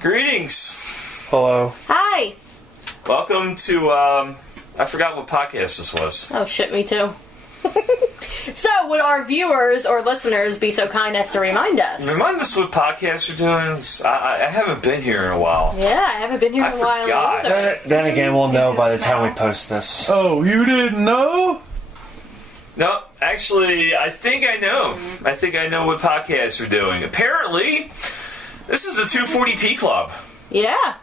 Greetings. Hello. Hi. Welcome to, I forgot what podcast this was. Oh shit, me too. So, would our viewers or listeners be so kind as to remind us? Remind us what podcast you're doing. I haven't been here in a while. Yeah, I haven't been here in a while forgot. either. Then again, we'll know by the time we post this. Oh, you didn't know? No, actually, I think I know. I think I know what podcasts are doing. Apparently, this is the 240p Club. Yeah.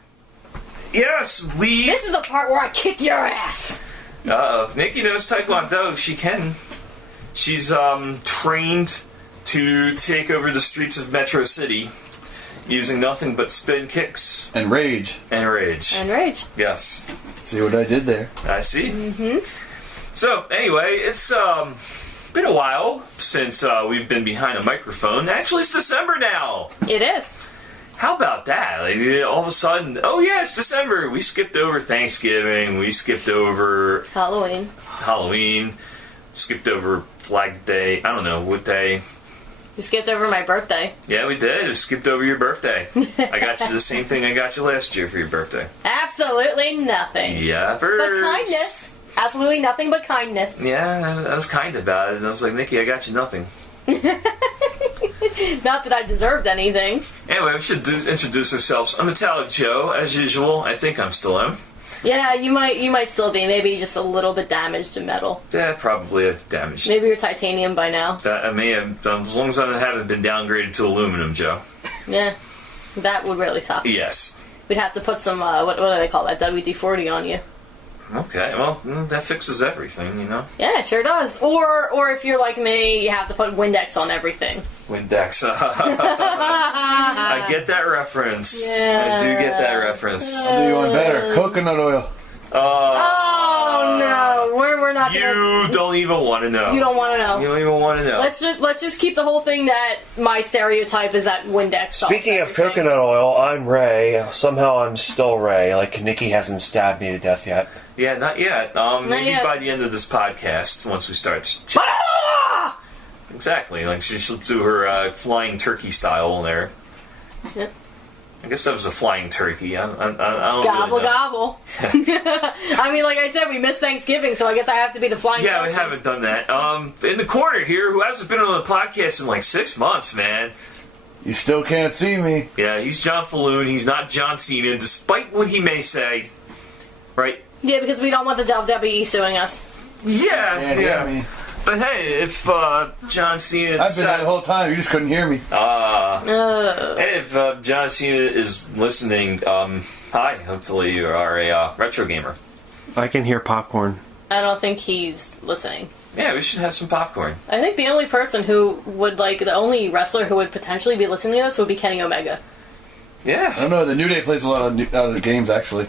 Yes, This is the part where I kick your ass. If Nikki knows Taekwondo, she can. She's trained to take over the streets of Metro City using nothing but spin kicks And rage. and rage. And rage. Yes, See what I did there? I see. So, anyway, it's been a while since we've been behind a microphone. Actually, it's December now. It is. How about that? Like, all of a sudden, oh yeah, it's December. We skipped over Thanksgiving. We skipped over Halloween. Skipped over Flag Day. I don't know what day. You skipped over my birthday. Yeah, we did. We skipped over your birthday. I got you the same thing I got you last year for your birthday. Absolutely nothing. Yeah, But kindness. Absolutely nothing but kindness. Yeah, I was kind about it. And I was like, Nikki, I got you nothing. Not that I deserved anything. Anyway, we should introduce ourselves. I'm Metallic Joe, as usual. I think I'm still am. Yeah, you might still be. Maybe just a little bit damaged to metal. Yeah, probably have damaged. Maybe you're titanium by now. That I may have, as long as I haven't been downgraded to aluminum, Joe. Yeah. That would really suck. Yes. We'd have to put some, what do they call that, WD-40 on you. Okay, well, that fixes everything, you know? Yeah, it sure does. Or if you're like me, you have to put Windex on everything. Windex. I get that reference. Yeah. I do get that reference. I'll do you one better. Coconut oil. Oh no, we're not You gonna... don't even want to know. You don't want to know. You don't even want to know. Let's just keep the whole thing that my stereotype is that Windex. Speaking of coconut oil, I'm Ray. Somehow I'm still Ray. Like, Nikki hasn't stabbed me to death yet. Yeah, not yet. Maybe yet. by the end of this podcast, once we start. Ah! Exactly. Like, she'll do her flying turkey style there. Yep. I guess that was a flying turkey. I don't Gobble really know. gobble. I mean, like I said, we missed Thanksgiving, so I guess I have to be the flying. Yeah, turkey. we haven't done that. In the corner here, who hasn't been on the podcast in like 6 months, man. You still can't see me. Yeah, he's John Falloon. He's not John Cena, despite what he may say. Right? Yeah, because we don't want the WWE suing us. Yeah, Can't hear me. But hey, if John Cena I've been there the whole time. You just couldn't hear me. hey, if John Cena is listening, hi. Hopefully you are a retro gamer. I can hear popcorn. I don't think he's listening. Yeah, we should have some popcorn. I think the only person who would, like, the only wrestler who would potentially be listening to this would be Kenny Omega. I Yeah. don't know. The New Day plays a lot out of the games, actually.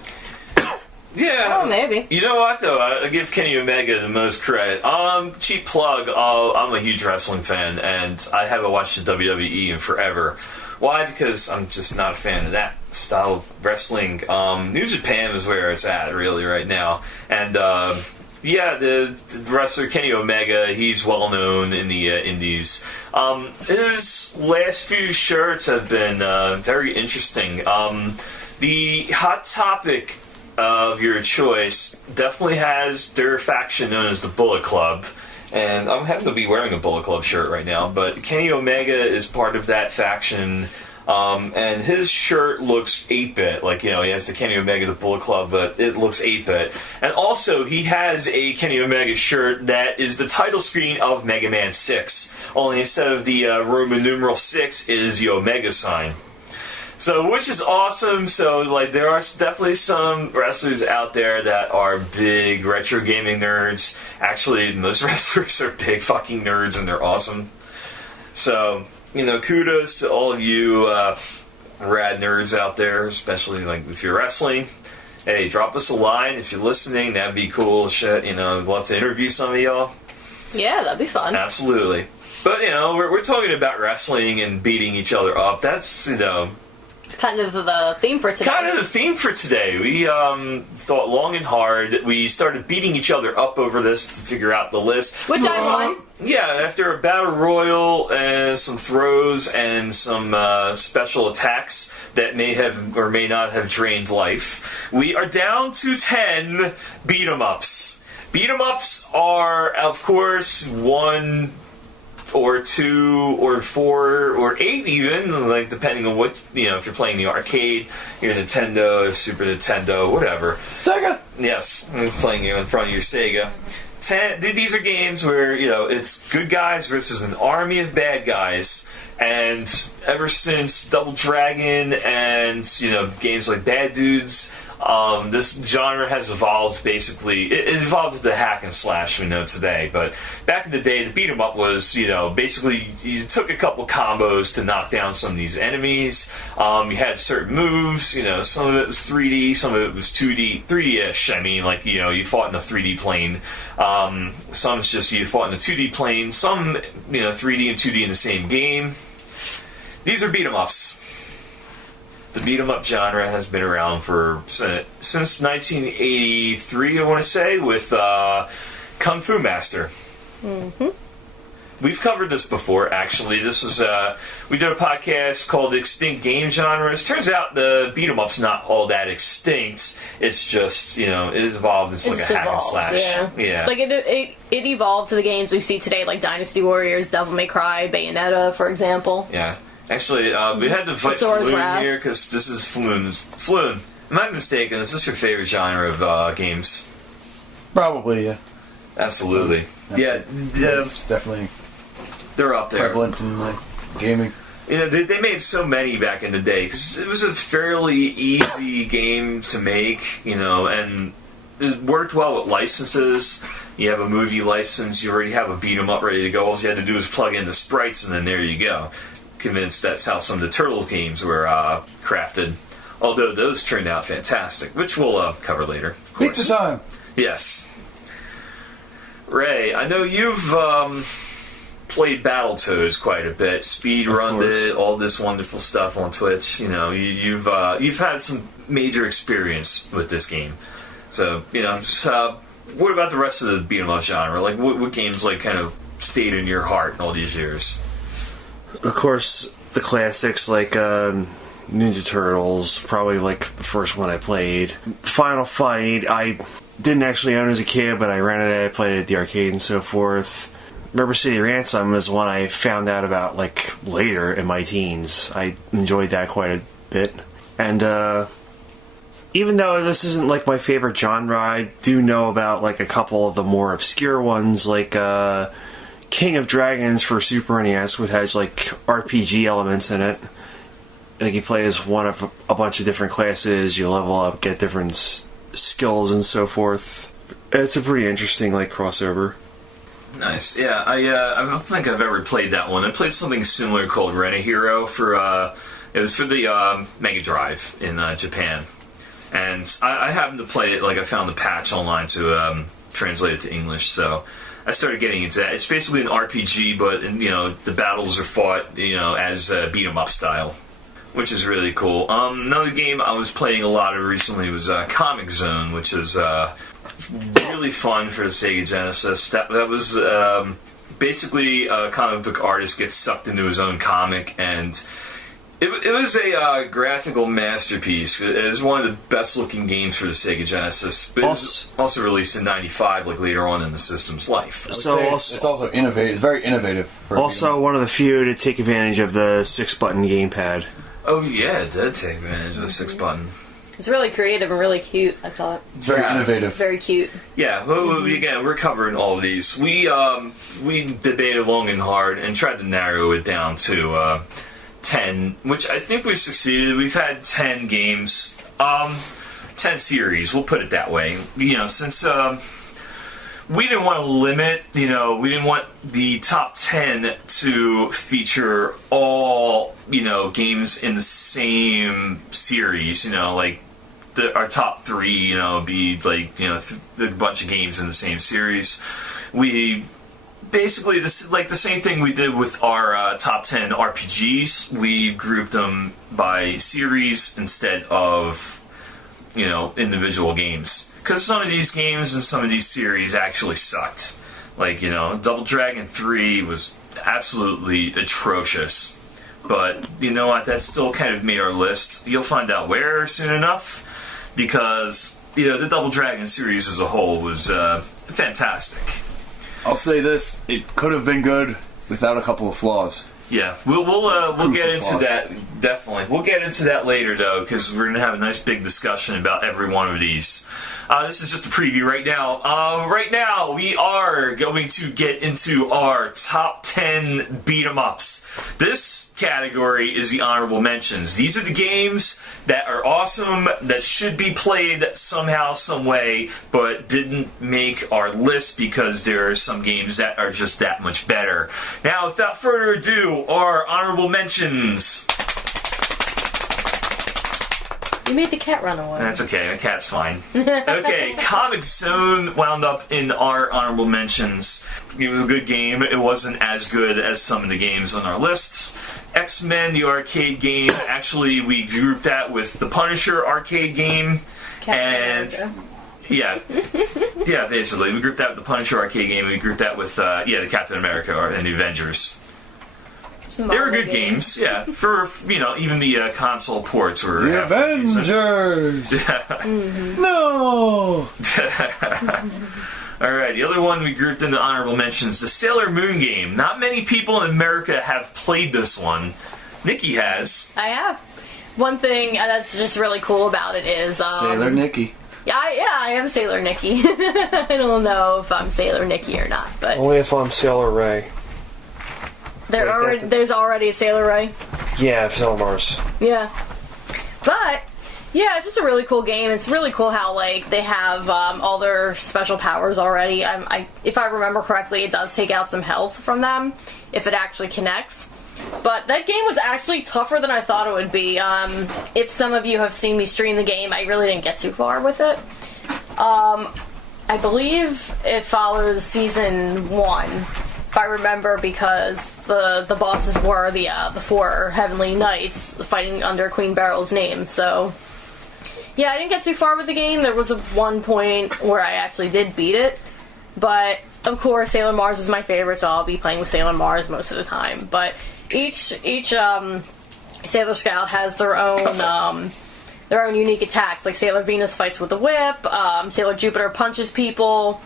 Yeah. Oh, maybe. You know what, though? I give Kenny Omega the most credit. Cheap plug, I'm a huge wrestling fan, and I haven't watched the WWE in forever. Why? Because I'm just not a fan of that style of wrestling. New Japan is where it's at, really, right now. And, yeah, the wrestler Kenny Omega, he's well known in the indies. His last few shirts have been very interesting. The Hot Topic of your choice definitely has their faction known as the Bullet Club. And I'm happen to be wearing a Bullet Club shirt right now, but Kenny Omega is part of that faction. And his shirt looks 8-bit. Like, you know, he has the Kenny Omega, the Bullet Club, but it looks 8-bit. And also, he has a Kenny Omega shirt that is the title screen of Mega Man 6. Only instead of the Roman numeral 6 is the Omega sign. So, which is awesome. So, like, there are definitely some wrestlers out there that are big retro gaming nerds. Actually, most wrestlers are big fucking nerds, and they're awesome. So, you know, kudos to all of you rad nerds out there, especially, like, if you're wrestling. Hey, drop us a line if you're listening. That'd be cool shit. You know, I'd love to interview some of y'all. Yeah, that'd be fun. Absolutely. But, you know, we're talking about wrestling and beating each other up. That's, you know, kind of the theme for today. Kind of the theme for today. We thought long and hard. We started beating each other up over this to figure out the list. Which I won. Yeah, after a battle royal and some throws and some special attacks that may have or may not have drained life, we are down to 10 beat-em-ups. Beat-em-ups are, of course, 1 or 2 or 4 or 8 even, like depending on what, if you're playing the arcade, your Nintendo, Super Nintendo, whatever. Sega! Yes, playing in front of your Sega. These are games where, it's good guys versus an army of bad guys. And ever since Double Dragon and, games like Bad Dudes, this genre has evolved basically. It evolved into hack and slash we know today. But back in the day, the beat 'em up was, basically you took a couple combos to knock down some of these enemies. You had certain moves, some of it was 3D, some of it was 2D, 3D-ish. I mean, like, you fought in a 3D plane. Some it's just you fought in a 2D plane. Some, 3D and 2D in the same game. These are beat 'em ups. The beat-em-up genre has been around since 1983, I want to say, with Kung Fu Master. Mm-hmm. We've covered this before, actually. This was we did a podcast called Extinct Game Genres. Turns out the beat-em-up's not all that extinct. It's just, it has evolved. It's like a hack and slash. Yeah. Like it evolved to the games we see today, like Dynasty Warriors, Devil May Cry, Bayonetta, for example. Yeah. Actually, we had to invite Floon here because this is Floon. Floon, am I mistaken? Is this your favorite genre of games? Probably, yeah. Absolutely. Yeah. It's definitely they're up there. Prevalent in gaming. They made so many back in the day because it was a fairly easy game to make, and it worked well with licenses. You have a movie license, you already have a beat 'em up ready to go. All you had to do was plug in the sprites, and then there you go. Convinced that's how some of the Turtles games were crafted. Although those turned out fantastic, which we'll cover later, of course. Pizza time! Yes. Ray, I know you've played Battletoads quite a bit, speedrunned it, all this wonderful stuff on Twitch. You've had some major experience with this game. So, what about the rest of the beat 'em up genre? Like, what games kind of stayed in your heart in all these years? Of course, the classics like Ninja Turtles, probably the first one I played. Final Fight, I didn't actually own as a kid, but I rented it, I played it at the arcade and so forth. River City Ransom is one I found out about later in my teens. I enjoyed that quite a bit. And even though this isn't my favorite genre, I do know about a couple of the more obscure ones, King of Dragons for Super NES, which has RPG elements in it. You play as one of a bunch of different classes, you level up, get different skills and so forth. It's a pretty interesting crossover. Nice. Yeah, I don't think I've ever played that one. I played something similar called Rena-Hero for it was for the Mega Drive in Japan, and I happened to play it. I found the patch online to translate it to English, so I started getting into that. It's basically an RPG, but the battles are fought as beat 'em up style, which is really cool. Another game I was playing a lot of recently was Comic Zone, which is really fun for the Sega Genesis. That was basically a comic book artist gets sucked into his own comic, and it was a graphical masterpiece. It is one of the best looking games for the Sega Genesis, but it was also released in '95, later on in the system's life. So it's also innovative. It's very innovative. Also, one of the few to take advantage of the 6-button gamepad. Oh yeah, it did take advantage of the 6-button. It's really creative and really cute, I thought. It's very innovative. Very cute. Yeah, well, again, we're covering all of these. We debated long and hard and tried to narrow it down to 10, which I think we've succeeded. We've had 10 games, 10 series, we'll put it that way. Since we didn't want to limit, we didn't want the top 10 to feature all, games in the same series, our top 3, be a bunch of games in the same series. We basically, this like the same thing we did with our top 10 RPGs. We grouped them by series instead of, individual games. Because some of these games and some of these series actually sucked. Like, Double Dragon 3 was absolutely atrocious. But, you know what, that still kind of made our list. You'll find out where soon enough. Because, the Double Dragon series as a whole was fantastic. I'll say this: it could have been good without a couple of flaws. Yeah, we'll get into flaws. that, definitely. We'll get into that later, though, because we're going to have a nice big discussion about every one of these. This is just a preview right now. Right now, we are going to get into our top 10 beat-em-ups. This category is the honorable mentions. These are the games that are awesome, that should be played somehow, some way, but didn't make our list because there are some games that are just that much better. Now, without further ado, our honorable mentions. You made the cat run away. That's okay, my cat's fine. Okay, Comix Zone wound up in our honorable mentions. It was a good game. It wasn't as good as some of the games on our list. X-Men, the arcade game, actually we grouped that with the Punisher arcade game. Captain Yeah, basically. We grouped that with the Punisher arcade game. We grouped that with, the Captain America and the Avengers. They were good games, yeah. For, even the console ports were... The Avengers! No! Alright, the other one we grouped into honorable mentions, the Sailor Moon game. Not many people in America have played this one. Nikki has. I have. One thing that's just really cool about it is... Sailor Nikki. I am Sailor Nikki. I don't know if I'm Sailor Nikki or not, but... Only if I'm Sailor Ray. There's already a Sailor Ray. Yeah, Sailor Mars. Yeah. But, yeah, it's just a really cool game. It's really cool how, they have all their special powers already. If I remember correctly, it does take out some health from them, if it actually connects. But that game was actually tougher than I thought it would be. If some of you have seen me stream the game, I really didn't get too far with it. I believe it follows Season 1, if I remember, because the bosses were the 4 Heavenly Knights fighting under Queen Beryl's name, so... Yeah, I didn't get too far with the game. There was one point where I actually did beat it, but, of course, Sailor Mars is my favorite, so I'll be playing with Sailor Mars most of the time. But each Sailor Scout has their own unique attacks, like Sailor Venus fights with the whip, Sailor Jupiter punches people...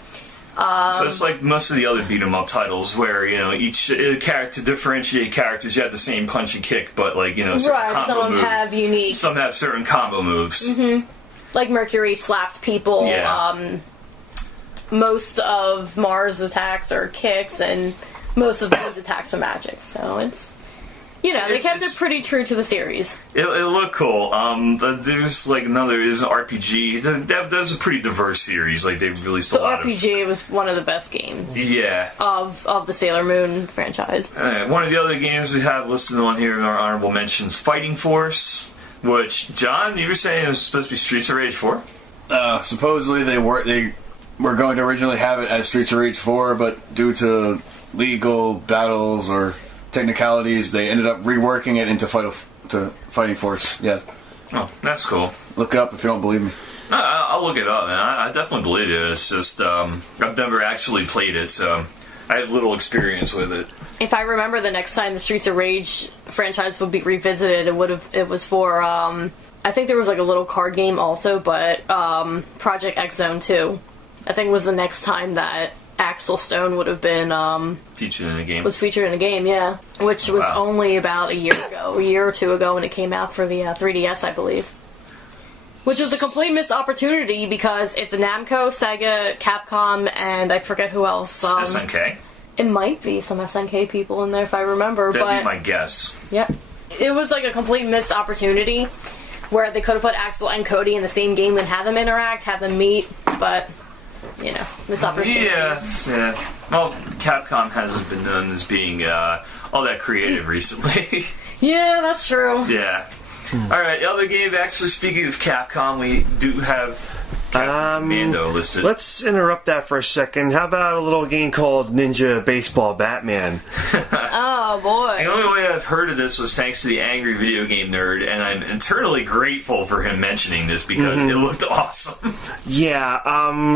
So it's like most of the other beat-em-up titles where, each character, to differentiate characters, you have the same punch and kick, but, certain right, combo some moves. have unique... Some have certain combo moves. Mm-hmm. Like Mercury slaps people. Yeah. Most of Mars' attacks are kicks, and most of Moon's attacks are magic. So it's... they kept it pretty true to the series. It looked cool. There's there's an RPG. That was a pretty diverse series. They released a lot RPG was one of the best games. Yeah. Of the Sailor Moon franchise. One of the other games we have listed on here in our honorable mentions, Fighting Force, which, John, you were saying it was supposed to be Streets of Rage 4? Supposedly they were going to originally have it as Streets of Rage 4, but due to legal battles or technicalities, they ended up reworking it into Fighting Force. Yeah. Oh, that's cool. Look it up if you don't believe me. I'll look it up, man. I definitely believe it. It's just, I've never actually played it, so I have little experience with it. If I remember, the next time the Streets of Rage franchise would be revisited, it was for, I think there was a little card game also, but Project X Zone 2, I think was the next time that Axel Stone would have been featured in a game. Was featured in a game, yeah. Which was only about a year or two ago when it came out for the 3DS, I believe. Which was a complete missed opportunity because it's a Namco, Sega, Capcom, and I forget who else. SNK? It might be some SNK people in there if I remember. That'd be my guess. Yep. It was a complete missed opportunity where they could have put Axel and Cody in the same game and have them interact, have them meet, but... missed opportunity. Yeah. Well, Capcom hasn't been known as being all that creative recently. Yeah, that's true. Yeah. Alright, the other game, actually, speaking of Capcom, we do have Captain Commando listed. Let's interrupt that for a second. How about a little game called Ninja Baseball Batman? Oh boy. The only way I've heard of this was thanks to the Angry Video Game Nerd, and I'm internally grateful for him mentioning this because it looked awesome. Yeah,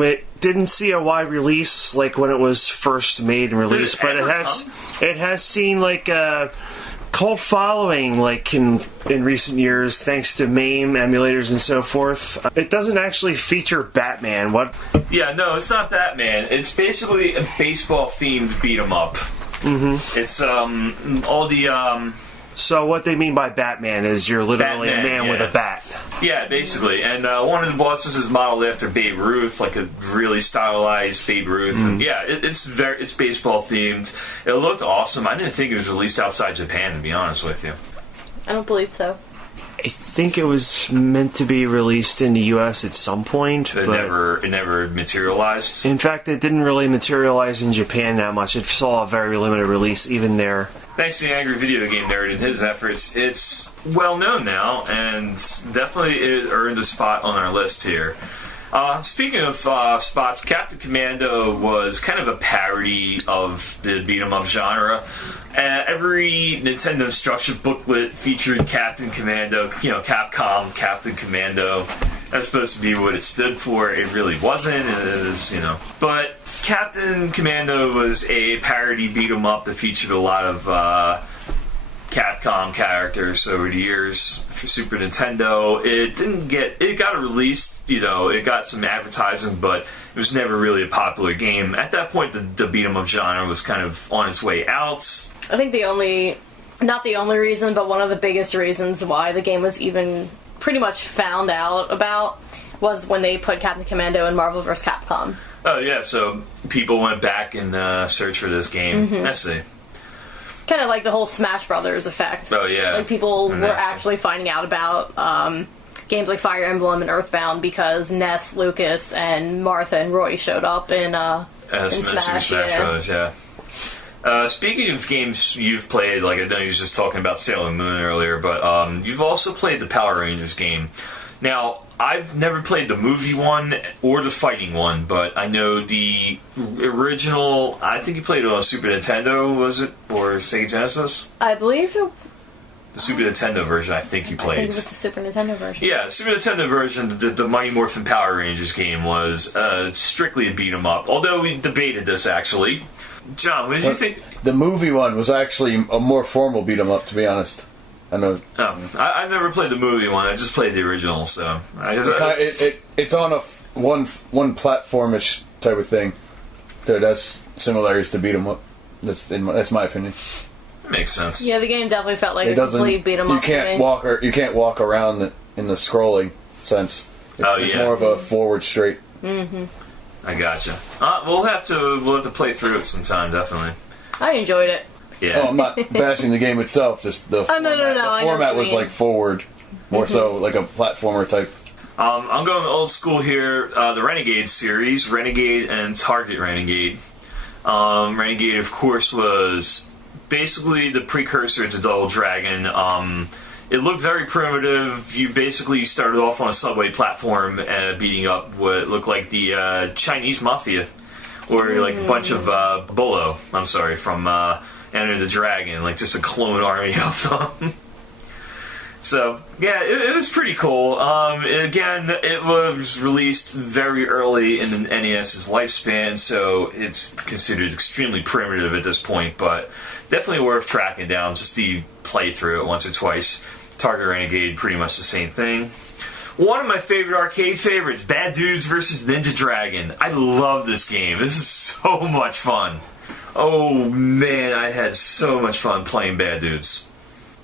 it didn't see a wide release like when it was first made and released, but it has seen like a cult following like in recent years thanks to MAME emulators and so forth. It doesn't actually feature Batman. What? Yeah, no, it's not Batman. It's basically a baseball-themed beat-em-up. Mm-hmm. It's all the So what they mean by Batman is you're literally Batman, a man with a bat. Yeah, basically. And one of the bosses is modeled after Babe Ruth, like a really stylized Babe Ruth. And yeah, it's baseball themed. It looked awesome. I didn't think it was released outside Japan, to be honest with you. I don't believe so. I think it was meant to be released in the U.S. at some point. It never materialized. In fact, it didn't really materialize in Japan that much. It saw a very limited release even there. Thanks to the Angry Video Game Nerd and his efforts, it's well known now, and definitely it earned a spot on our list here. Speaking of spots, Captain Commando was kind of a parody of the beat-em-up genre. Every Nintendo instruction booklet featured Captain Commando, Capcom, Captain Commando. That's supposed to be what it stood for. It really wasn't. It is, But Captain Commando was a parody beat-em-up that featured a lot of Capcom characters over the years for Super Nintendo. It got released, it got some advertising, but it was never really a popular game. At that point, the beat-em-up genre was kind of on its way out. I think not the only reason, but one of the biggest reasons why the game was even pretty much found out about was when they put Captain Commando in Marvel vs. Capcom. Oh yeah, so people went back and searched for this game. I see. Kind of like the whole Smash Brothers effect. Oh yeah. Like people were actually finding out about games like Fire Emblem and Earthbound because Ness, Lucas, and Martha and Roy showed up in Smash. Brothers, yeah. Speaking of games you've played, like I know you were just talking about Sailor Moon earlier, but you've also played the Power Rangers game. Now, I've never played the movie one or the fighting one, but I know the original. I think you played it on Super Nintendo, was it, or Sega Genesis? I believe the Super Nintendo version. I think you played. I think it was the Super Nintendo version. Yeah, the Super Nintendo version. The Mighty Morphin Power Rangers game was strictly a beat 'em up. Although we debated this actually. John, what did you think? The movie one was actually a more formal beat 'em up, to be honest. I know. I've never played the movie one. I just played the original, so it's on a one platformish type of thing. That has similarities to beat 'em up. That's my opinion. It makes sense. Yeah, the game definitely felt like a complete beat 'em up. You can't walk around in the scrolling sense. It's more of a forward straight. Mm-hmm. I gotcha. We'll have to play through it sometime, definitely. I enjoyed it. Yeah. Oh, I'm not bashing the game itself. Just the format. No. The format was like forward, more so like a platformer type. I'm going old school here. The Renegade series, Renegade and Target Renegade. Renegade, of course, was basically the precursor to Double Dragon. It looked very primitive. You basically started off on a subway platform beating up what looked like the Chinese mafia. Or like a bunch of Bolo, from Enter the Dragon, like just a clone army of them. So, yeah, it was pretty cool. Again, it was released very early in the NES's lifespan, so it's considered extremely primitive at this point, but definitely worth tracking down just to play through it once or twice. Target Renegade, pretty much the same thing. One of my favorite arcade favorites, Bad Dudes vs. Ninja Dragon. I love this game. This is so much fun. Oh man, I had so much fun playing Bad Dudes.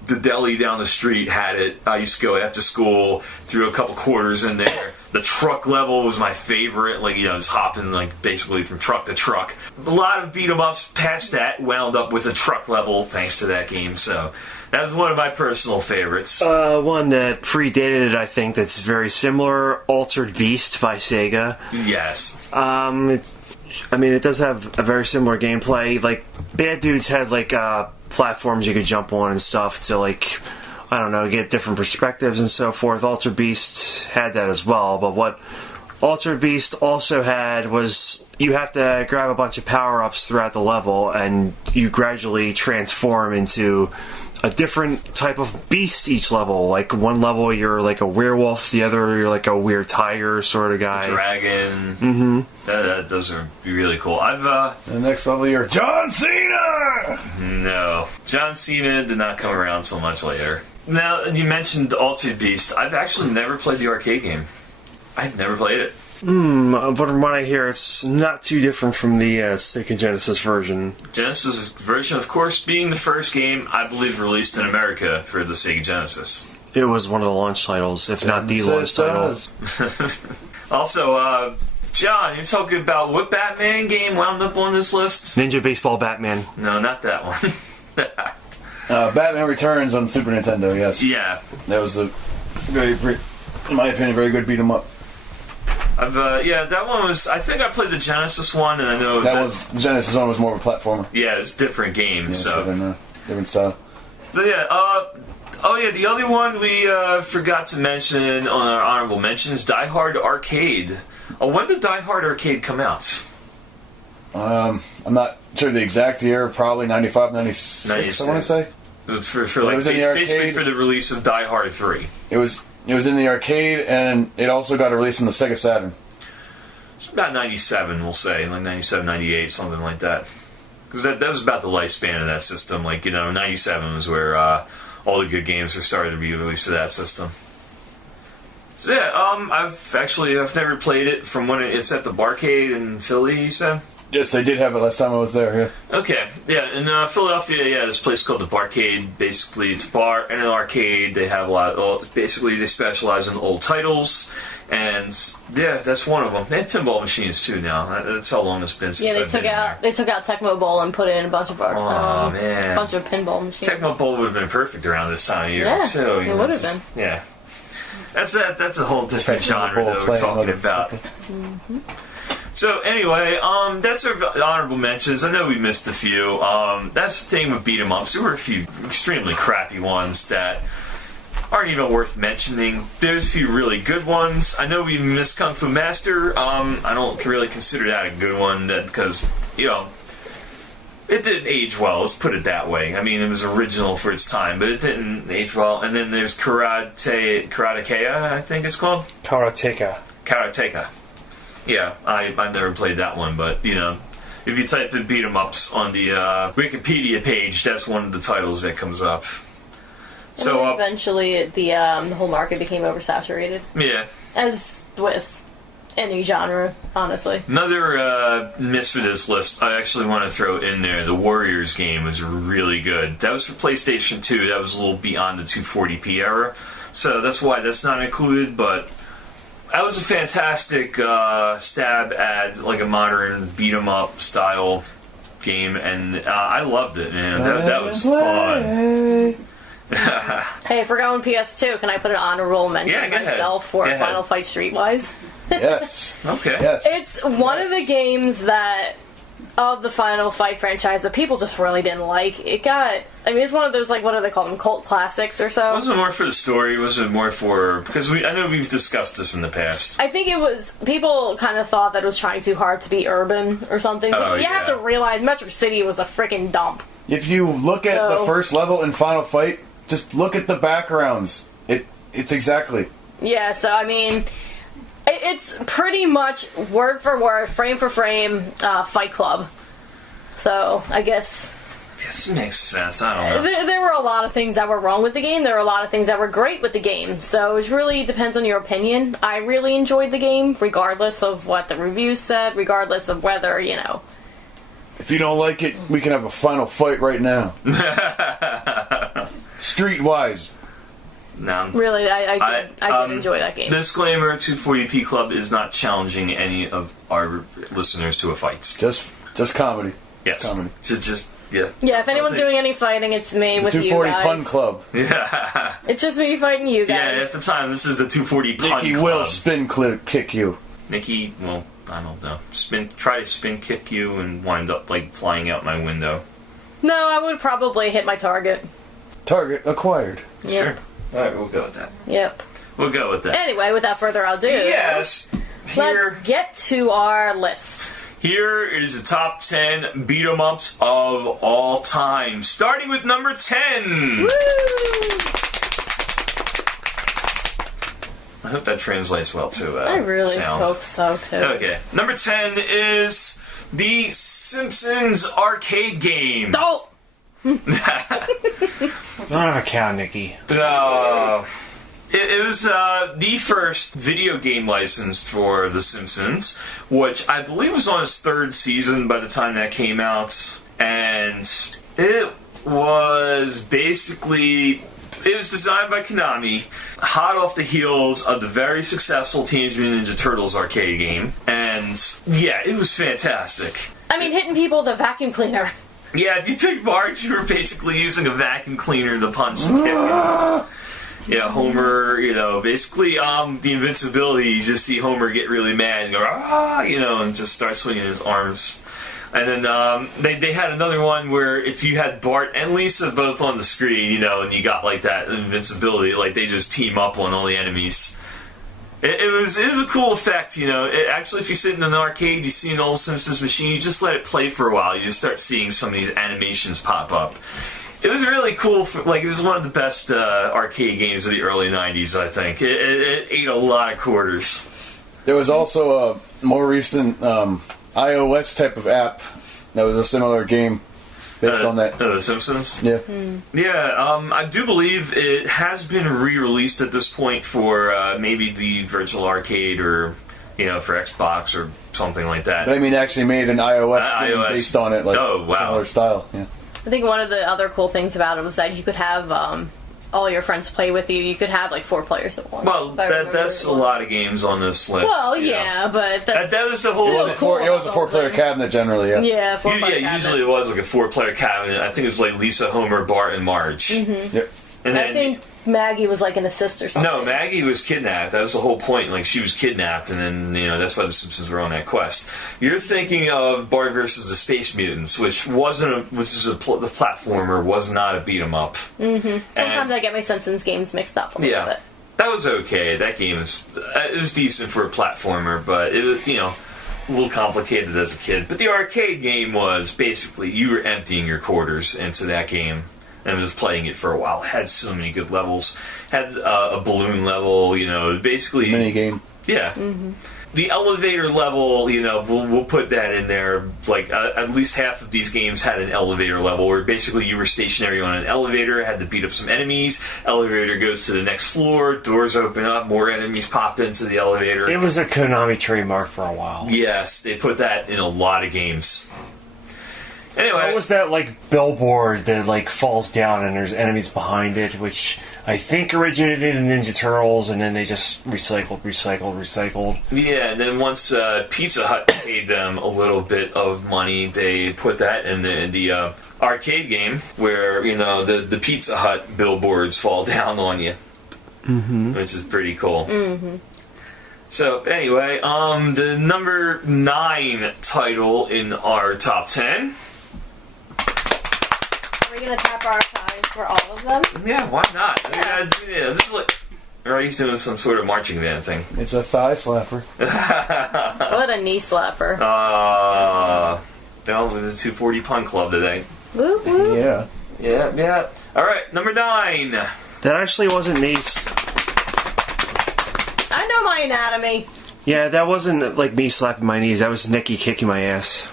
The deli down the street had it. I used to go after school, threw a couple quarters in there. The truck level was my favorite, just hopping basically from truck to truck. A lot of beat 'em ups past that wound up with a truck level thanks to that game, so that was one of my personal favorites. One that predated it, I think, that's very similar, Altered Beast by Sega. Yes. It does have a very similar gameplay. Like, Bad Dudes had, platforms you could jump on and stuff to, get different perspectives and so forth. Altered Beast had that as well, but what Altered Beast also had was you have to grab a bunch of power-ups throughout the level, and you gradually transform into a different type of beast each level. Like one level you're like a werewolf, the other you're like a weird tiger sort of guy. Dragon. Mm-hmm. Those are really cool. The next level you're John Cena! No. John Cena did not come around so much later. Now, you mentioned Altered Beast. I've actually never played the arcade game. I've never played it. But from what I hear, it's not too different from the Sega Genesis version. Genesis version, of course, being the first game, I believe, released in America for the Sega Genesis. It was one of the launch titles, if not the launch title. Also, John, you're talking about what Batman game wound up on this list? Ninja Baseball Batman. No, not that one. Batman Returns on Super Nintendo, yes. Yeah. That was a very, in my opinion, very good beat 'em up. That one was. I think I played the Genesis one, and I know the Genesis one was more of a platformer. Yeah, it's a different game. Yeah, so different style. But yeah, the other one we forgot to mention on our honorable mentions, Die Hard Arcade. When did Die Hard Arcade come out? I'm not sure the exact year. Probably 95, 96. I want to say. For like basically for the release of Die Hard 3. It was in the arcade, and it also got a release on the Sega Saturn. It's about 97, we'll say, like 97, 98, something like that. Because that was about the lifespan of that system. Like, 97 was where all the good games were started to be released for that system. So yeah, I've never played it from when it's at the Barcade in Philly, you said? Yes, they did have it last time I was there, yeah. Okay, yeah, in Philadelphia, there's a place called the Barcade. Basically, it's a bar and an arcade. They have basically, they specialize in old titles, and yeah, that's one of them. They have pinball machines too now. That's how long it's been since they I've took out Tecmo Bowl and put in a bunch of man. bunch of pinball machines. Tecmo Bowl would have been perfect around this time of year too. It would have been. Yeah, that's a whole different genre that we're talking about. Mm-hmm. So anyway, that's our honorable mentions. I know we missed a few. That's the thing with beat 'em ups. There were a few extremely crappy ones that aren't even worth mentioning. There's a few really good ones. I know we missed Kung Fu Master. I don't really consider that a good one because it didn't age well. Let's put it that way. I mean, it was original for its time, but it didn't age well. And then there's Karateka, I think it's called. Karateka. Yeah, I've never played that one, but if you type in beat 'em ups on the Wikipedia page, that's one of the titles that comes up. And so eventually, the whole market became oversaturated. Yeah, as with any genre, honestly. Another miss for this list, I actually want to throw in there. The Warriors game was really good. That was for PlayStation 2. That was a little beyond the 240p era, so that's why that's not included, but that was a fantastic stab at like a modern beat 'em up style game, and I loved it, man. That was fun. Hey, if we're going PS2, can I put an honorable mention myself for Final Fight Streetwise? Yes. Okay. Yes. It's one of the games of the Final Fight franchise that people just really didn't like. It's one of those, like, what do they call them, cult classics or so? Was it more for the story? Was it more for... Because I know we've discussed this in the past. I think it was... People kind of thought that it was trying too hard to be urban or something. But you have to realize Metro City was a freaking dump. If you look at the first level in Final Fight, just look at the backgrounds. It's exactly... Yeah, so, I mean... It's pretty much word for word, frame for frame, Fight Club. So, I guess it makes sense. I don't know. There were a lot of things that were wrong with the game. There were a lot of things that were great with the game. So, it really depends on your opinion. I really enjoyed the game, regardless of what the reviews said, regardless of whether, If you don't like it, we can have a final fight right now. Streetwise. No. Really, I did enjoy that game. Disclaimer, 240p Club is not challenging any of our listeners to a fight. Just comedy. Yes. Comedy. Yeah. Yeah, if anyone's doing any fighting, it's me with you guys. 240 Pun Club. Yeah. It's just me fighting you guys. Yeah, at the time, this is the 240 Pun Club. Nikki will spin kick you. Nikki, well, I don't know. Try to spin kick you and wind up, like, flying out my window. No, I would probably hit my target. Target acquired. Yep. Sure. Alright, we'll go with that. Yep. We'll go with that. Anyway, without further ado... Yes! Let's get to our list. Here is the top 10 beat 'em ups of all time. Starting with number 10. Woo! I hope that translates well to I really sound. hope so too. Okay. Number 10 is the Simpsons arcade game. Oh! Don't have a cow, Nikki. It was the first video game license for The Simpsons, which I believe was on its third season by the time that came out. And it was basically... It was designed by Konami, hot off the heels of the very successful Teenage Mutant Ninja Turtles arcade game. And, yeah, it was fantastic. I mean, hitting people with a vacuum cleaner. Yeah, if you picked Marge, you were basically using a vacuum cleaner to punch and kick. Yeah, Homer, basically the invincibility, you just see Homer get really mad and go, and just start swinging his arms. And then they had another one where if you had Bart and Lisa both on the screen, and you got like that invincibility, like they just team up on all the enemies. It was a cool effect, Actually, if you sit in an arcade, you see an old Simpsons machine, you just let it play for a while, you just start seeing some of these animations pop up. It was really cool. It was one of the best arcade games of the early 90s, I think. It ate a lot of quarters. There was also a more recent iOS type of app that was a similar game based on that. The Simpsons? Yeah. Yeah, I do believe it has been re-released at this point for maybe the Virtual Arcade or, for Xbox or something like that. But I mean, they actually made an iOS game based on it, similar style. Yeah. I think one of the other cool things about it was that you could have all your friends play with you. You could have 4 players at once. Well, that's a lot of games on this list. Well, yeah, but that was the whole. It was a 4-player cabinet generally. Yeah. Yeah, 4-player cabinet. Usually it was like a 4-player cabinet. I think it was like Lisa, Homer, Bart, and Marge. Mm-hmm. Yep. And I think Maggie was like an assist or something. No, Maggie was kidnapped. That was the whole point. Like, she was kidnapped, and then, that's why the Simpsons were on that quest. You're thinking of Bart versus the Space Mutants, which is the platformer, was not a beat-em-up. Mm-hmm. Sometimes I get my Simpsons games mixed up a little bit. That was okay. That game was decent for a platformer, but it was, a little complicated as a kid. But the arcade game was basically, you were emptying your quarters into that game. And was playing it for a while. Had so many good levels. Had a balloon level, basically... Mini game. Yeah. Mm-hmm. The elevator level, we'll put that in there. At least half of these games had an elevator level where basically you were stationary on an elevator, had to beat up some enemies. Elevator goes to the next floor, doors open up, more enemies pop into the elevator. It was a Konami trademark for a while. Yes, they put that in a lot of games. Anyway. So was that billboard that falls down and there's enemies behind it, which I think originated in Ninja Turtles, and then they just recycled. Yeah, and then once Pizza Hut paid them a little bit of money, they put that in the arcade game where the Pizza Hut billboards fall down on you, which is pretty cool. Mm-hmm. So anyway, the number 9 title in our top 10. Are we going to tap our thighs for all of them? Yeah, why not? This is or he's doing some sort of marching band thing. It's a thigh slapper. What a knee slapper. The 240 Pun Club today. Woo woo. Yeah. Yeah. Alright, number 9. That actually wasn't nice. I know my anatomy. Yeah, that wasn't me slapping my knees. That was Nikki kicking my ass.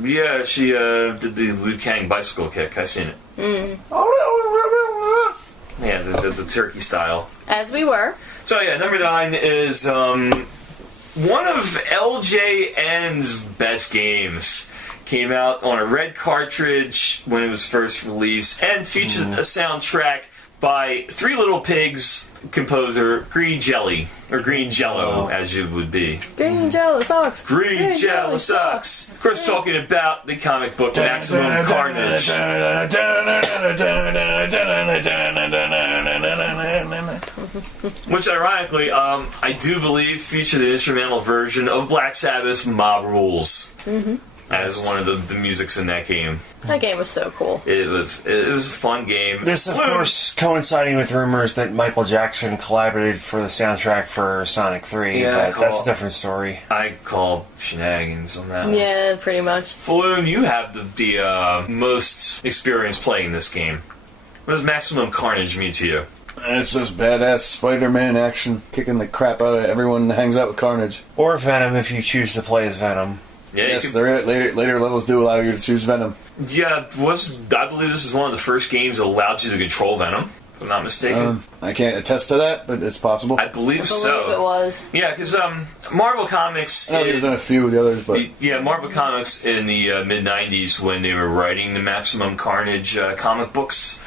Yeah, she did the Liu Kang bicycle kick. I've seen it. Mm. Yeah, the turkey style. As we were. So yeah, number 9 is one of LJN's best games. Came out on a red cartridge when it was first released, and featured a soundtrack by Three Little Pigs composer Green Jelly, or Green Jello, as you would be. Green Jello sucks. Green Jello sucks. Of course, talking about the comic book Maximum Carnage. Which, ironically, I do believe featured an instrumental version of Black Sabbath's Mob Rules. Mm-hmm. as one of the musics in that game. That game was so cool. It was a fun game. This, of course, coinciding with rumors that Michael Jackson collaborated for the soundtrack for Sonic 3, Yeah, but that's a different story. I call shenanigans on that one. Yeah, pretty much. Falloon, you have the most experience playing this game. What does Maximum Carnage mean to you? And it's just badass Spider-Man action, kicking the crap out of everyone that hangs out with Carnage. Or Venom if you choose to play as Venom. Yeah, Yes, later levels do allow you to choose Venom. I believe this is one of the first games that allowed you to control Venom, if I'm not mistaken. I can't attest to that, but it's possible. I believe I so. believe it was. Yeah, because Marvel Comics. I know there's been a few of the others, but Yeah, Marvel Comics in the mid '90s, when they were writing the Maximum Carnage comic books,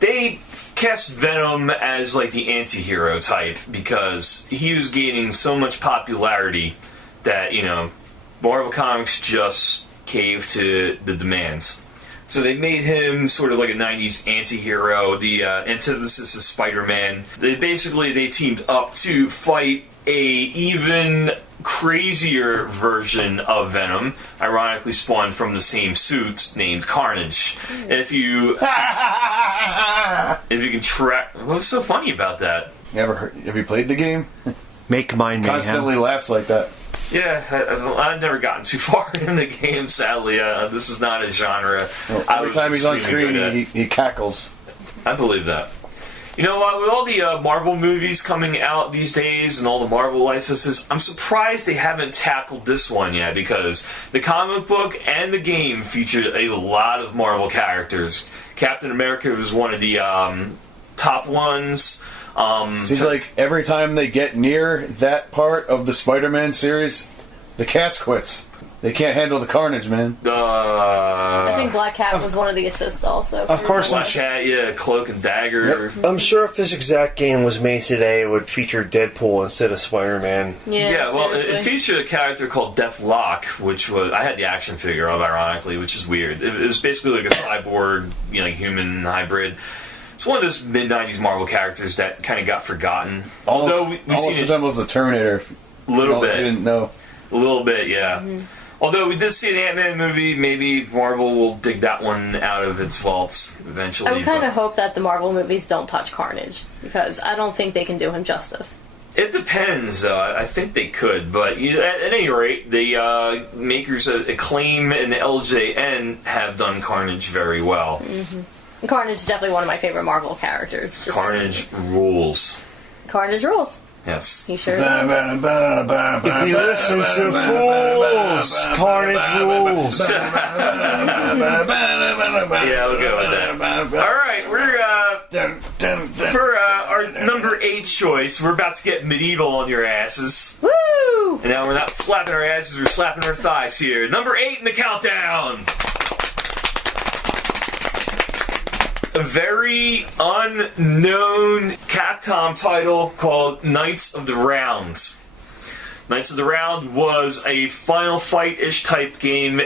they cast Venom as like the anti-hero type because he was gaining so much popularity that Marvel Comics just caved to the demands. So they made him sort of like a 90s anti-hero, the antithesis of Spider-Man. They teamed up to fight a even crazier version of Venom, ironically spawned from the same suit, named Carnage. And if you can track... What's so funny about that? have you played the game? Make mine mayhem. Constantly laughs like that. Yeah, I've never gotten too far in the game, sadly. This is not a genre. Every time he's on screen, he cackles. I believe that. You know what? With all the Marvel movies coming out these days and all the Marvel licenses, I'm surprised they haven't tackled this one yet, because the comic book and the game featured a lot of Marvel characters. Captain America was one of the top ones. Seems like every time they get near that part of the Spider-Man series, the cast quits. They can't handle the carnage, man. I think Black Cat was one of the assists also. Of course, Black Cat, yeah, Cloak and Dagger. Yep. I'm sure if this exact game was made today, it would feature Deadpool instead of Spider-Man. Yeah, Well, seriously. it featured a character called Deathlock, which was... I had the action figure of, ironically, which is weird. It was basically like a cyborg, human hybrid. It's one of those mid-90s Marvel characters that kind of got forgotten. Although we've almost seen it resembles the Terminator. a little bit. I didn't know. A little bit, yeah. Mm-hmm. Although we did see an Ant-Man movie, maybe Marvel will dig that one out of its vaults eventually. I would kind of hope that the Marvel movies don't touch Carnage, because I don't think they can do him justice. It depends. I think they could, but at any rate, the makers of Acclaim and LJN have done Carnage very well. And Carnage is definitely one of my favorite Marvel characters. Carnage rules. Carnage rules. Yes. He sure does. If you listen to fools, Carnage rules. Yeah, we'll go with that. All right, we're for our number 8 choice. We're about to get medieval on your asses. Woo! And now we're not slapping our asses, we're slapping our thighs here. Number 8 in the countdown. A very unknown Capcom title called Knights of the Round. Knights of the Round was a Final Fight-ish type game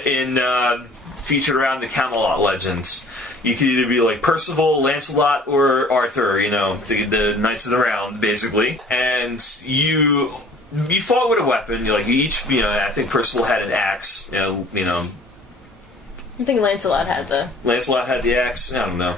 featured around the Camelot legends. You could either be like Percival, Lancelot, or Arthur, the Knights of the Round, basically. And you fought with a weapon. I think Percival had an axe, I think Lancelot had the axe. I don't know.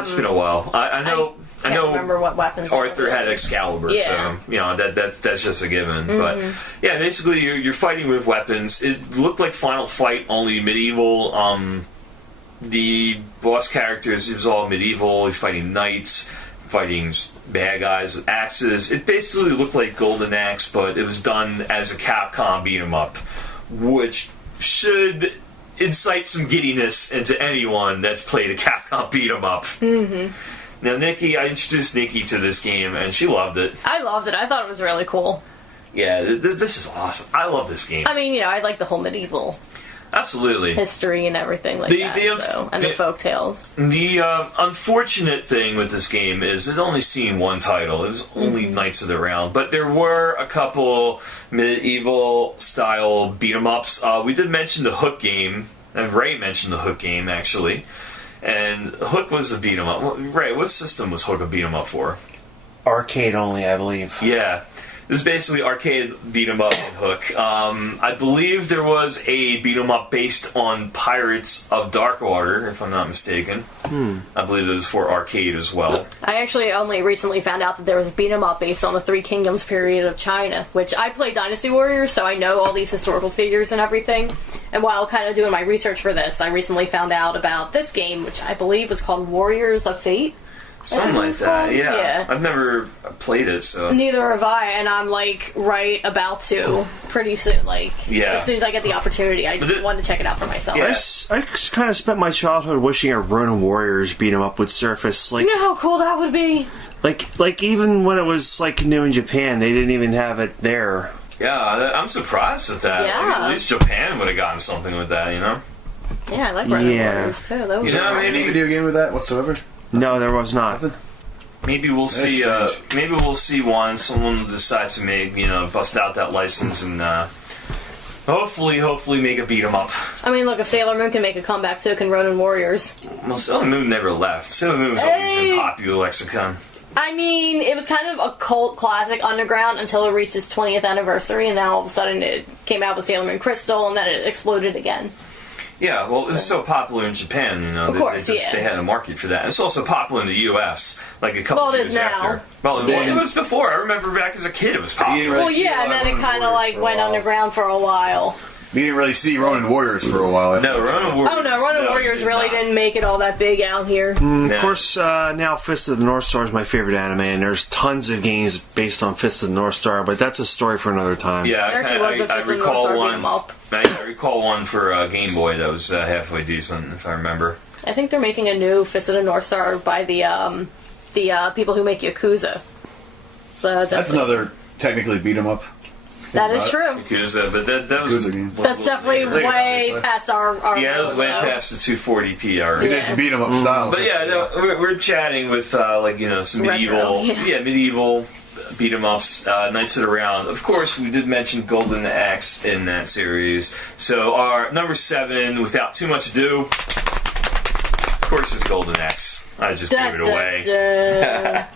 It's been a while. I know. I can't remember what weapons. Arthur had Excalibur, Yeah. so that's just a given. But yeah, basically you're fighting with weapons. It looked like Final Fight, only medieval. The boss characters, it was all medieval. You're fighting knights, fighting bad guys with axes. It basically looked like Golden Axe, but it was done as a Capcom beat 'em up, which should incite some giddiness into anyone that's played a Capcom beat 'em up. Now, I introduced Nikki to this game, and she loved it. I loved it. I thought it was really cool. Yeah, this is awesome. I love this game. I mean, I like the whole medieval Absolutely. history and everything like that. And the folk tales. The unfortunate thing with this game is it only seen one title. It was only Knights of the Round. But there were a couple medieval-style beat-em-ups. We did mention the Hook game, and Ray mentioned the Hook game, actually. And Hook was a beat-em-up. Ray, what system was Hook a beat-em-up for? Arcade only, I believe. Yeah. This is basically arcade beat 'em up on Hook. I believe there was a beat 'em up based on Pirates of Darkwater, if I'm not mistaken. I believe it was for arcade as well. I actually only recently found out that there was a beat 'em up based on the Three Kingdoms period of China, which I play Dynasty Warriors, so I know all these historical figures and everything. And while kind of doing my research for this, I recently found out about this game, which I believe was called Warriors of Fate. Something like that, yeah. Yeah. I've never played it, so... Neither have I, and I'm like right about to pretty soon. Like Yeah. as soon as I get the opportunity, I want to check it out for myself. Yeah. I kind of spent my childhood wishing a Ronin Warriors beat 'em up would surface. Like, You know how cool that would be? like even when it was like new in Japan, they didn't even have it there. Yeah, I'm surprised at that. Yeah. Like, at least Japan would have gotten something with that, you know? Yeah, I like Ronin Yeah. Warriors too. Those You know, are maybe- Any video game with that whatsoever? No, there was not. Maybe we'll see. strange. Maybe we'll see one. Someone will decide to make, bust out that license and hopefully make a beat 'em up. I mean, look, if Sailor Moon can make a comeback, so can Ronin Warriors. Well, Sailor Moon never left. Sailor Moon was always in popular lexicon. I mean, it was kind of a cult classic underground until it reached its 20th anniversary, and now all of a sudden it came out with Sailor Moon Crystal, and then it exploded again. Yeah, well, it was so popular in Japan, Of course, yeah. they had a market for that. And it's also popular in the U.S. like a couple Well, it years is now. after. Well, it was before. I remember back as a kid, it was popular. Well, yeah, and then it kind of like went underground for a while. We didn't really see Ronin Warriors for a while. No, Ronin Warriors. Oh no, Ronin Warriors did really not. didn't make it all that big out here. Of course, now Fist of the North Star is my favorite anime, and there's tons of games based on Fist of the North Star, but that's a story for another time. Yeah, There actually was a I Fist of the North recall Star beat one. 'em up. I recall one for Game Boy that was halfway decent, if I remember. I think they're making a new Fist of the North Star by the people who make Yakuza. So That's another technically beat 'em up. That is true. Yakuza, but that was Yakuza game. That's definitely Later, way obviously. past our yeah, it was way though. past the 240p already. Yeah. It's a beat 'em up style. But yeah, no, we're chatting with some medieval, Retro, yeah. medieval beat 'em ups, Knights of the Round. Of course, we did mention Golden Axe in that series. So our number 7, without too much ado, of course, is Golden Axe. I just gave it away.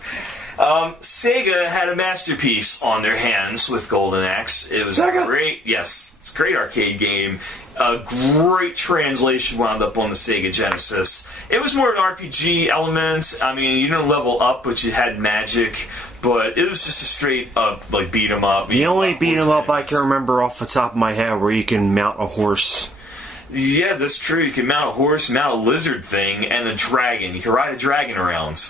Sega had a masterpiece on their hands with Golden Axe. It was Sega? great. Yes, it's a great arcade game. A great translation wound up on the Sega Genesis. It was more an RPG element. I mean, you didn't level up, but you had magic. But it was just a straight up like beat 'em up. The only beat 'em up I enemies. can remember off the top of my head where you can mount a horse. Yeah, that's true. You can mount a horse, mount a lizard thing, and a dragon. You can ride a dragon around.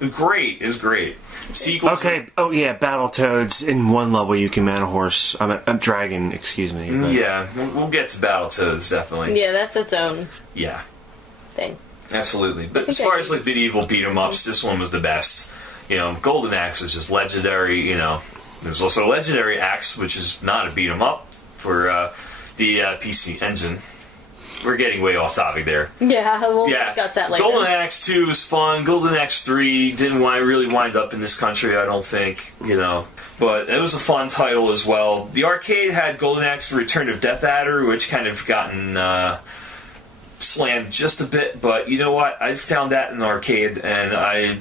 It was great. It was great. Sequels. Okay, oh yeah, Battletoads. In one level you can mount a horse. I'm a dragon, excuse me. but- Yeah, we'll get to Battletoads, definitely. Yeah, that's its own Yeah, thing. absolutely. But think as I far did. as like medieval beat 'em ups, this one was the best. Golden Axe was just legendary. There's also a Legendary Axe, which is not a beat 'em up for the PC Engine. We're getting way off topic there. Yeah, we'll Yeah, discuss that later. Golden Axe 2 was fun. Golden Axe 3 didn't really wind up in this country, I don't think, But it was a fun title as well. The arcade had Golden Axe: The Return of Death Adder, which kind of gotten slammed just a bit. But you know what? I found that in the arcade, and I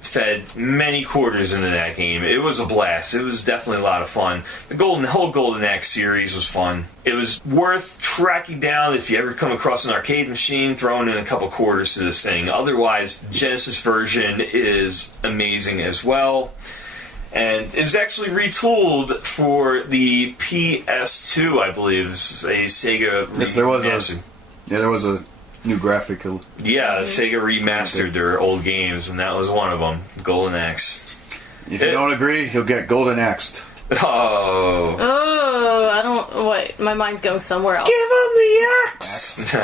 fed many quarters into that game. It was a blast. It was definitely a lot of fun. The whole Golden Axe series was fun. It was worth tracking down if you ever come across an arcade machine, throwing in a couple quarters to this thing. Otherwise, the Genesis version is amazing as well. And it was actually retooled for the PS2, I believe. It was a Sega Yes, there was remastered. there was a new graphical. Yeah, Sega remastered their old games, and that was one of them. Golden Axe. If you don't agree, you'll get Golden Axed. Oh. Oh, I don't. What? My mind's going somewhere else. Give him the axe!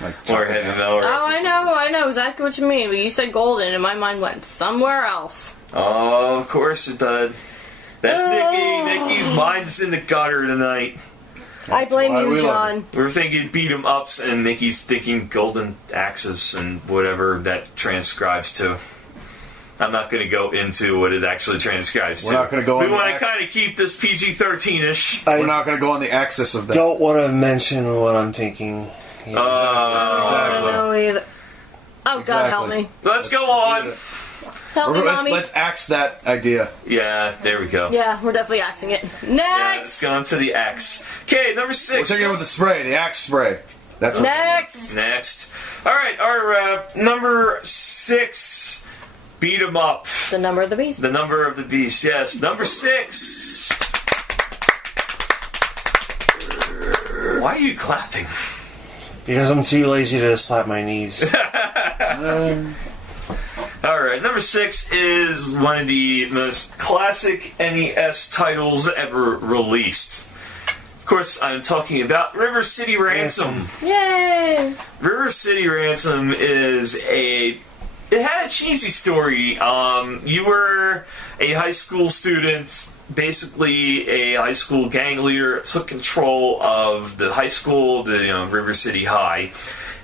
Like Or chopping heavy half. metal. Oh, I know exactly what you mean. But you said golden, and my mind went somewhere else. Oh, of course it did. That's Oh. Nikki's mind's in the gutter tonight. I blame why you, we love John. We were thinking beat 'em ups, and Nikki's thinking golden axes and whatever that transcribes to. I'm not going to go into what it actually transcribes to. We're not gonna go We on the want to act- kind of keep this PG-13ish. I We're not going to go on the axis of that. don't want to mention what I'm thinking. Yeah. I Exactly. don't know either. Oh, God help Exactly. me. Let's go on. Help me, mommy. Let's axe that idea. Yeah, there we go. Yeah, we're definitely axing it. Yeah, let's Next! go into the X. Okay, number We're 6. taking it with the spray, the axe spray. That's what Next! Next. All right, our number 6. Beat 'em up. The number of the beast. The number of the beast. Yes, number 6. Why are you clapping? Because I'm too lazy to slap my knees. Alright, number 6 is one of the most classic NES titles ever released. Of course, I'm talking about River City Ransom. Yay! River City Ransom is it had a cheesy story. You were a high school student, basically a high school gang leader, took control of the high school, the River City High,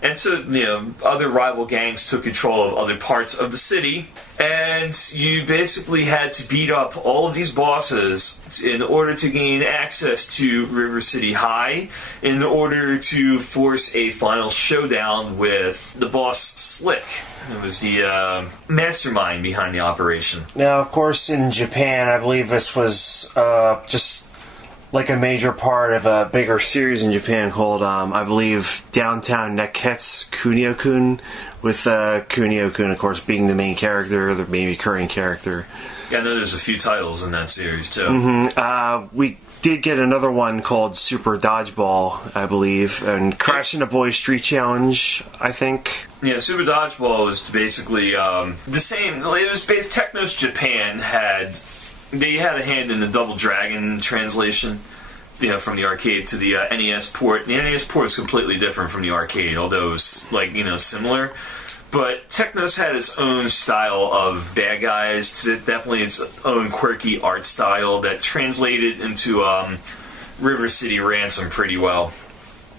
and so other rival gangs took control of other parts of the city, and you basically had to beat up all of these bosses in order to gain access to River City High, in order to force a final showdown with the boss Slick, who was the mastermind behind the operation. Now, of course, in Japan, I believe this was just like a major part of a bigger series in Japan called, I believe, Downtown Nekketsu Kunio-kun, with Kunio-kun, of course, being the main character, the main recurring character. Yeah, I know there's a few titles in that series, too. We did get another one called Super Dodgeball, I believe, and Crash and the Boys Street Challenge, I think. Yeah, Super Dodgeball was basically the same. It was based. Technos Japan had a hand in the Double Dragon translation, from the arcade to the NES port. The NES port is completely different from the arcade, although it was similar. But Technos had its own style of bad guys, definitely its own quirky art style that translated into River City Ransom pretty well,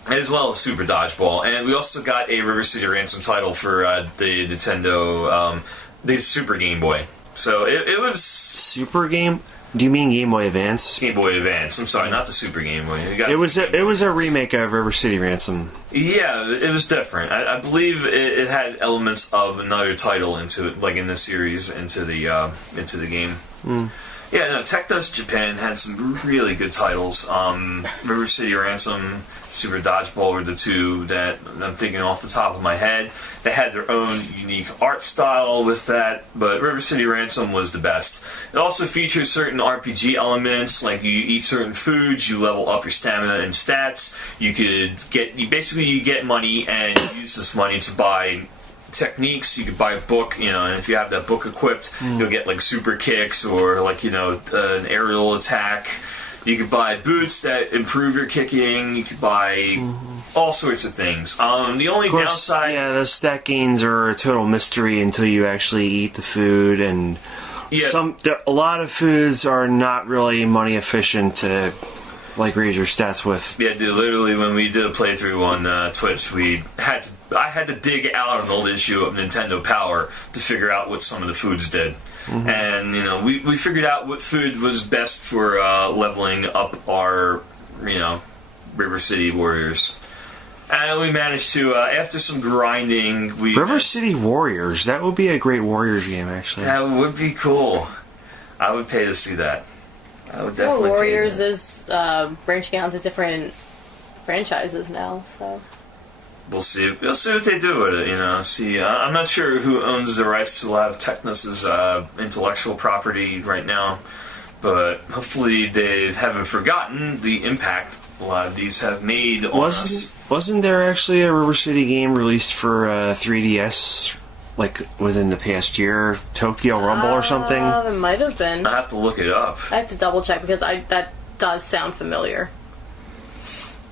as well as Super Dodgeball. And we also got a River City Ransom title for the Nintendo, the Super Game Boy. So it was... Super Game? Do you mean Game Boy Advance? Game Boy Advance. I'm sorry, not the Super Game Boy. It was a remake of River City Ransom. Yeah, it was different. I believe it had elements of another title into it, like in the series, into the game. Yeah, no, Technos Japan had some really good titles. River City Ransom, Super Dodgeball were the two that I'm thinking off the top of my head. They had their own unique art style with that, but River City Ransom was the best. It also features certain RPG elements, like you eat certain foods, you level up your stamina and stats. You get money and you use this money to buy techniques. You could buy a book, and if you have that book equipped, you'll get like super kicks or an aerial attack. You could buy boots that improve your kicking. You could buy all sorts of things. The only downside... Yeah, the stat gains are a total mystery until you actually eat the food, and a lot of foods are not really money efficient to raise your stats with. Yeah, dude, literally when we did a playthrough on Twitch, I had to dig out an old issue of Nintendo Power to figure out what some of the foods did. And, we figured out what food was best for leveling up our, River City Warriors. And we managed to, after some grinding, River City Warriors, that would be a great Warriors game, actually. That would be cool. I would pay to see that. I would definitely Warriors is branching out into different franchises now, so... We'll see what they do with it, I'm not sure who owns the rights to a lot of Technos' intellectual property right now, but hopefully they haven't forgotten the impact a lot of these have made on us. Wasn't there actually a River City game released for 3DS, within the past year? Tokyo Rumble or something? There might have been. I have to look it up. I have to double check because that does sound familiar.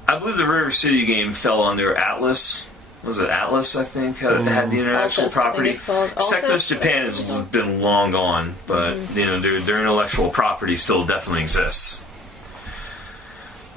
I believe the River City game fell under Atlas. Was it Atlas, I think, had the intellectual property? Technos Japan has been long gone, but their intellectual property still definitely exists.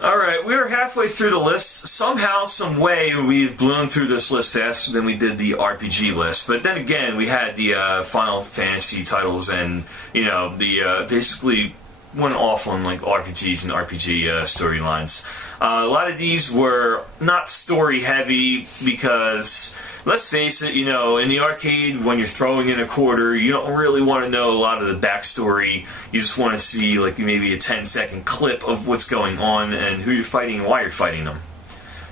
Alright, we are halfway through the list. Somehow, some way, we've blown through this list faster than we did the RPG list. But then again, we had the Final Fantasy titles and, basically went off on RPGs and RPG storylines. A lot of these were not story heavy because let's face it, you know, in the arcade, when you're throwing in a quarter, you don't really want to know a lot of the backstory. You just want to see, like, maybe a 10-second clip of what's going on and who you're fighting and why you're fighting them.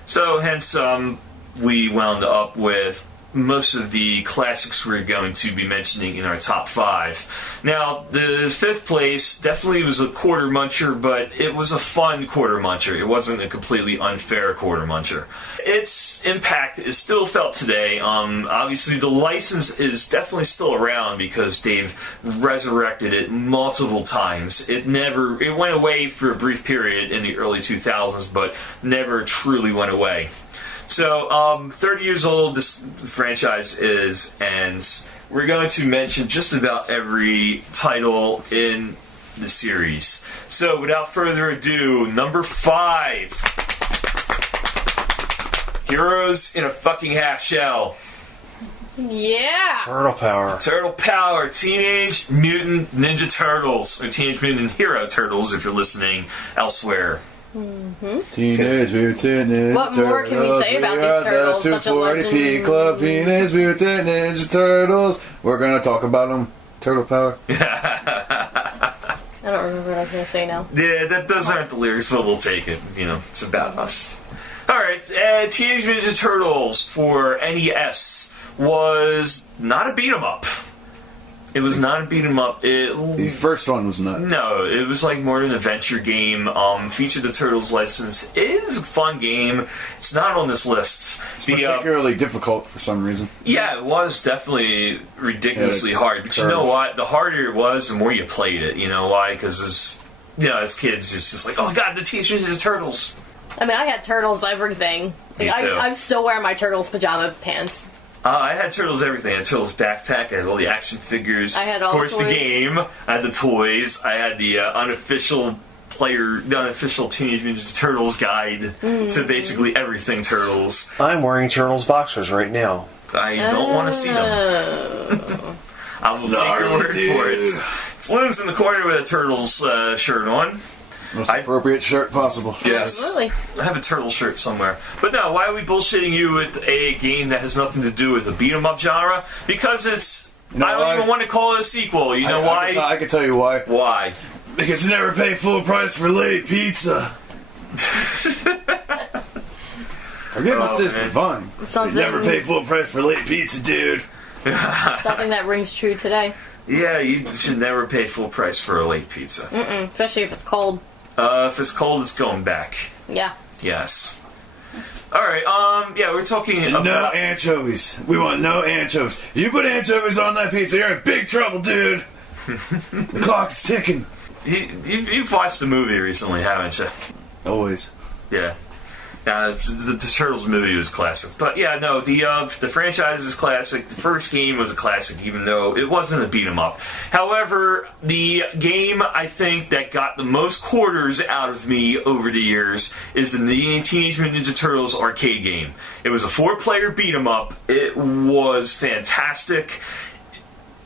So, hence, we wound up with most of the classics we're going to be mentioning in our top 5. Now, the 5th place definitely was a quarter muncher, but it was a fun quarter muncher. It wasn't a completely unfair quarter muncher. Its impact is still felt today. Obviously, the license is definitely still around because they've resurrected it multiple times. It went away for a brief period in the early 2000s, but never truly went away. So, 30 years old this franchise is, and we're going to mention just about every title in the series. So, without further ado, number 5. Heroes in a fucking half shell. Yeah! Turtle Power. Turtle Power, Teenage Mutant Ninja Turtles, or Teenage Mutant Hero Turtles if you're listening elsewhere. Teenage Mutant Ninja What more can we say about these turtles? Such a 240p legend. Club, Teenage Mutant Ninja Turtles. We're gonna talk about them. Turtle Power. I don't remember what I was going to say now. Yeah, those aren't the lyrics, but we'll take it. You know, it's about us. Alright, Teenage Mutant Ninja Turtles for NES was not a beat-em-up. It was not a beat-em-up. The first one was not. No, it was like more an adventure game. Featured the Turtles license. It is a fun game. It's not on this list. It's particularly difficult for some reason. Yeah, it was definitely ridiculously hard. But you know Turtles. what? The harder it was, the more you played it. You know why? Because as kids, it's just like, oh god, the Teenage Mutant Ninja Turtles. I mean, I had Turtles everything. Me Like, too. I'm still wearing my Turtles pajama pants. I had Turtles everything. I had Turtles backpack. I had all the action figures. I had all of course, the the toys. game. I had the toys. I had the unofficial Teenage Mutant Ninja Turtles guide to basically everything Turtles. I'm wearing Turtles boxers right now. I don't want to see them. I will take your word for it. Flume's in the corner with a Turtles shirt on. Most appropriate shirt possible. Yes. Absolutely. I have a turtle shirt somewhere. But no, why are we bullshitting you with a game that has nothing to do with the beat-em-up genre? Because it's... know I don't why? even want to call it a sequel. You know why? I can tell you why. Why? Because you never pay full price for late pizza. Forgiveness is man. divine. You Something, never pay full price for late pizza, dude. something that rings true today. Yeah, you should never pay full price for a late pizza. Especially if it's cold. If it's cold, it's going back. Yeah. Yes. Alright, yeah, we're talking No about... anchovies. We want no anchovies. If you put anchovies on that pizza, you're in big trouble, dude. The clock is ticking. You've watched the movie recently, haven't you? Always. Yeah. The Turtles movie was classic. But yeah, no, the franchise is classic. The first game was a classic, even though it wasn't a beat-em-up. However, the game, I think, that got the most quarters out of me over the years is the Teenage Mutant Ninja Turtles arcade game. It was a 4-player beat-em-up. It was fantastic.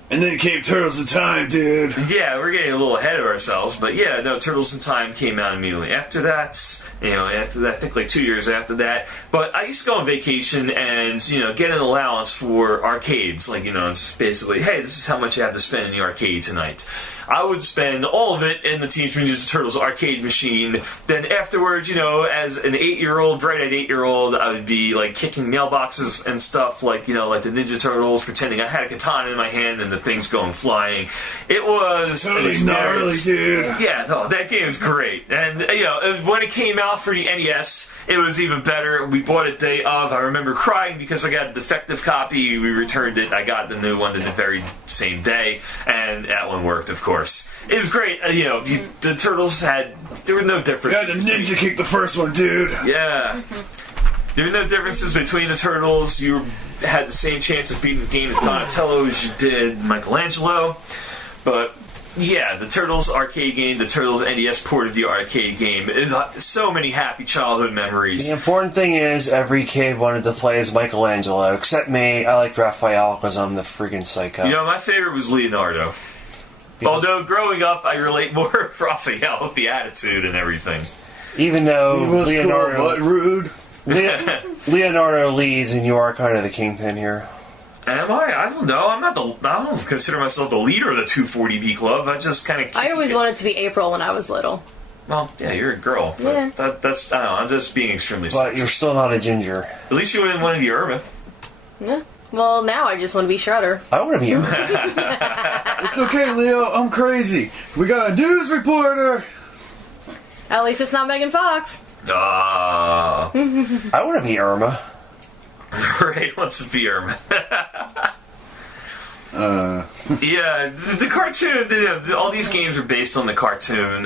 And then came Turtles in Time, dude. Yeah, we're getting a little ahead of ourselves, but yeah, no, Turtles in Time came out immediately after that. After that, I think like 2 years after that. But I used to go on vacation and, get an allowance for arcades. Like, it's basically, hey, this is how much you have to spend in the arcade tonight. I would spend all of it in the Teenage Mutant Ninja Turtles arcade machine. Then afterwards, as an 8-year-old, bright-eyed 8-year-old, I would be like kicking mailboxes and stuff, like the Ninja Turtles, pretending I had a katana in my hand and the thing's going flying. It was Totally gnarly, dude. Yeah, no, that game is great. And when it came out for the NES, it was even better. We bought it day of. I remember crying because I got a defective copy. We returned it. I got the new one the very same day, and that one worked, of course. It was great. The Turtles there were no differences. Yeah, the ninja kicked the first one, dude. Yeah. There were no differences between the Turtles. You had the same chance of beating the game as Donatello as you did Michelangelo. But, yeah, the Turtles arcade game, the Turtles NES port of the arcade game, is so many happy childhood memories. The important thing is every kid wanted to play as Michelangelo, except me. I liked Raphael because I'm the freaking psycho. My favorite was Leonardo. Although, growing up, I relate more to Raphael with the attitude and everything. Even though He was Leonardo... cool, but rude. Leonardo leads, and you are kind of the kingpin here. Am I? I don't know. I don't consider myself the leader of the 240B club. I just kind of. I always wanted to be April when I was little. Well, yeah, you're a girl. But Yeah. That's. I don't know. I'm just being extremely. But you're still not a ginger. At least you wouldn't want to be Irma. Yeah. Well, now I just want to be Shredder. I want to be Irma. It's okay, Leo. I'm crazy. We got a news reporter. At least it's not Megan Fox. Ah. I want to be Irma. Ray wants to be Irma. Yeah, the cartoon. All these games are based on the cartoon.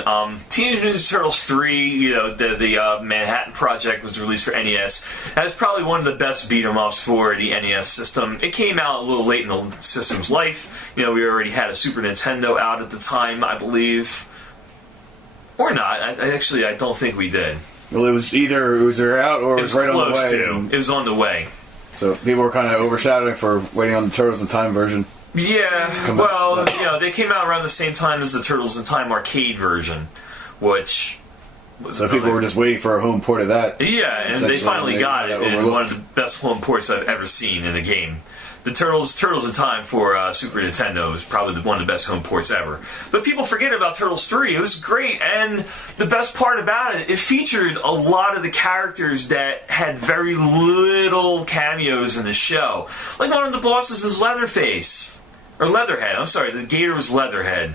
Teenage Ninja Turtles 3, the Manhattan Project was released for NES. That's probably one of the best beat 'em ups for the NES system. It came out a little late in the system's life. We already had a Super Nintendo out at the time, I believe, or not. I don't think we did. Well, it was either out or It was right on the close way. to. It was on the way. So people were kind of overshadowing for waiting on the Turtles in Time version. Yeah, well, they came out around the same time as the Turtles in Time arcade version, which was So people were just waiting for a home port of that. yeah, and they Essentially, finally they got it got in overlooked. one of the best home ports I've ever seen in a game. The Turtles in Time for Super Nintendo was probably one of the best home ports ever. But people forget about Turtles 3. It was great, and the best part about it, it featured a lot of the characters that had very little cameos in the show. Like one of the bosses is Leatherface. Or Leatherhead, I'm sorry, the gator was Leatherhead.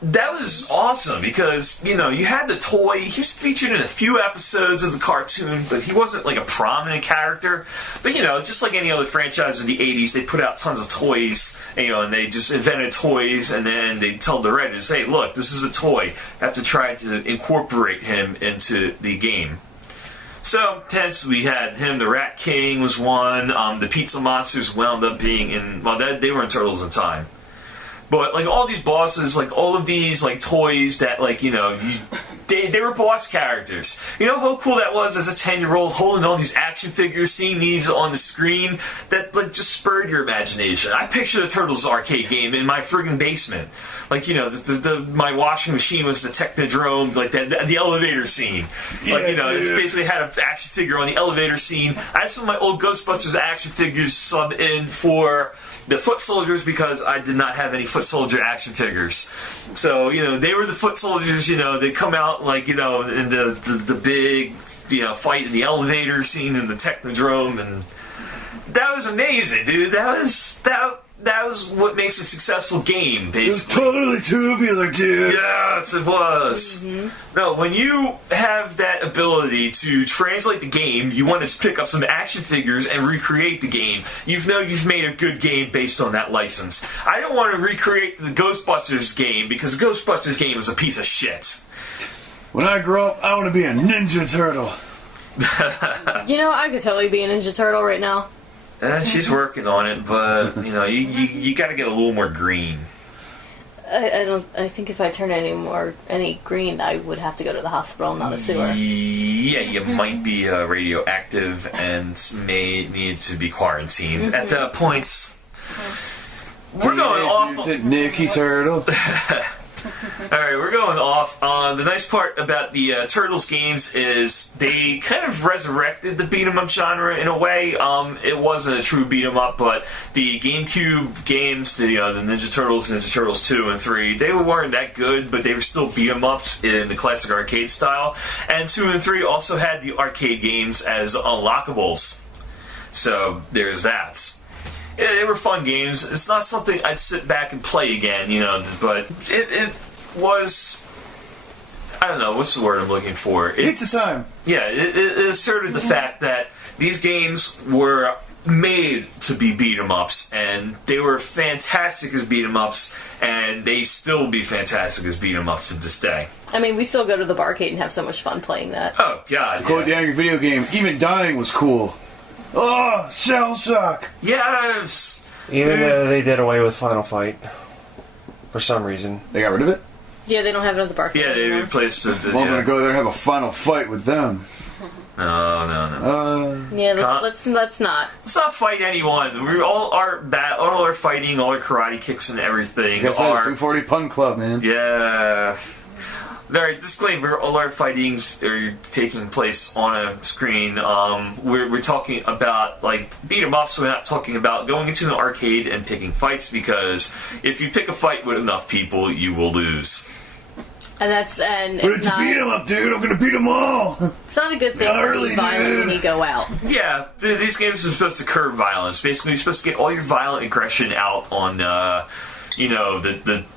That was awesome because, you had the toy. He was featured in a few episodes of the cartoon, but he wasn't like a prominent character. But, just like any other franchise in the 80s, they put out tons of toys, and they just invented toys, and then they tell the writers, hey, look, this is a toy. Have to try to incorporate him into the game. So, hence, we had him. The Rat King was one. The Pizza Monsters wound up being in... Well, they were in Turtles in Time. But, all these bosses, all of these, toys that, they were boss characters. You know how cool that was as a 10-year-old holding all these action figures, seeing these on the screen? That, just spurred your imagination. I picture the Turtles arcade game in my friggin' basement. My washing machine was the Technodrome, the elevator scene. It's basically had an action figure on the elevator scene. I had some of my old Ghostbusters action figures sub in for the Foot Soldiers because I did not have any Foot Soldier action figures. So, they were the Foot Soldiers, they come out in the big, fight in the elevator scene in the Technodrome, and that was amazing, dude. That was what makes a successful game, basically. It was totally tubular, dude. Yes, it was. No, when you have that ability to translate the game, you want to pick up some action figures and recreate the game. You've made a good game based on that license. I don't want to recreate the Ghostbusters game because the Ghostbusters game is a piece of shit. When I grow up, I want to be a Ninja Turtle. I could totally be a Ninja Turtle right now. She's working on it, but you got to get a little more green. I think if I turn any green, I would have to go to the hospital, not a sewer. Yeah, you might be radioactive and may need to be quarantined at that point. We're going off. Nicky Turtle. Alright, we're going off. The nice part about the Turtles games is they kind of resurrected the beat-em-up genre in a way. It wasn't a true beat-em-up, but the GameCube games, the Ninja Turtles 2 and 3, they weren't that good, but they were still beat-em-ups in the classic arcade style. And 2 and 3 also had the arcade games as unlockables. So, there's that. They were fun games. It's not something I'd sit back and play again, but it was... I don't know, what's the word I'm looking for? It's the time. Yeah, it asserted the fact that these games were made to be beat-em-ups, and they were fantastic as beat-em-ups, and they still be fantastic as beat-em-ups to this day. I mean, we still go to the barcade and have so much fun playing that. Oh, God, Quote the angry video game, even dying was cool. Oh, shell shock! Yes! Even though they did away with Final Fight. For some reason. They got rid of it? Yeah, they don't have it at the barcade Yeah, they anymore. replaced it. Well, I'm gonna go there and have a final fight with them. No. Yeah, let's not. Let's not fight anyone. We all our fighting, all our karate kicks and everything Like I said, are... 240 Pun Club, man. Yeah. Alright, disclaimer, all our fightings are taking place on a screen. We're talking about, like, beat 'em ups, so we're not talking about going into an arcade and picking fights, because if you pick a fight with enough people, you will lose. And But it's it's a not, beat 'em up, dude. I'm gonna beat 'em all. it's not a good thing to Gnarly, be violent dude. when you go out. Yeah, these games are supposed to curb violence. Basically, you're supposed to get all your violent aggression out on, the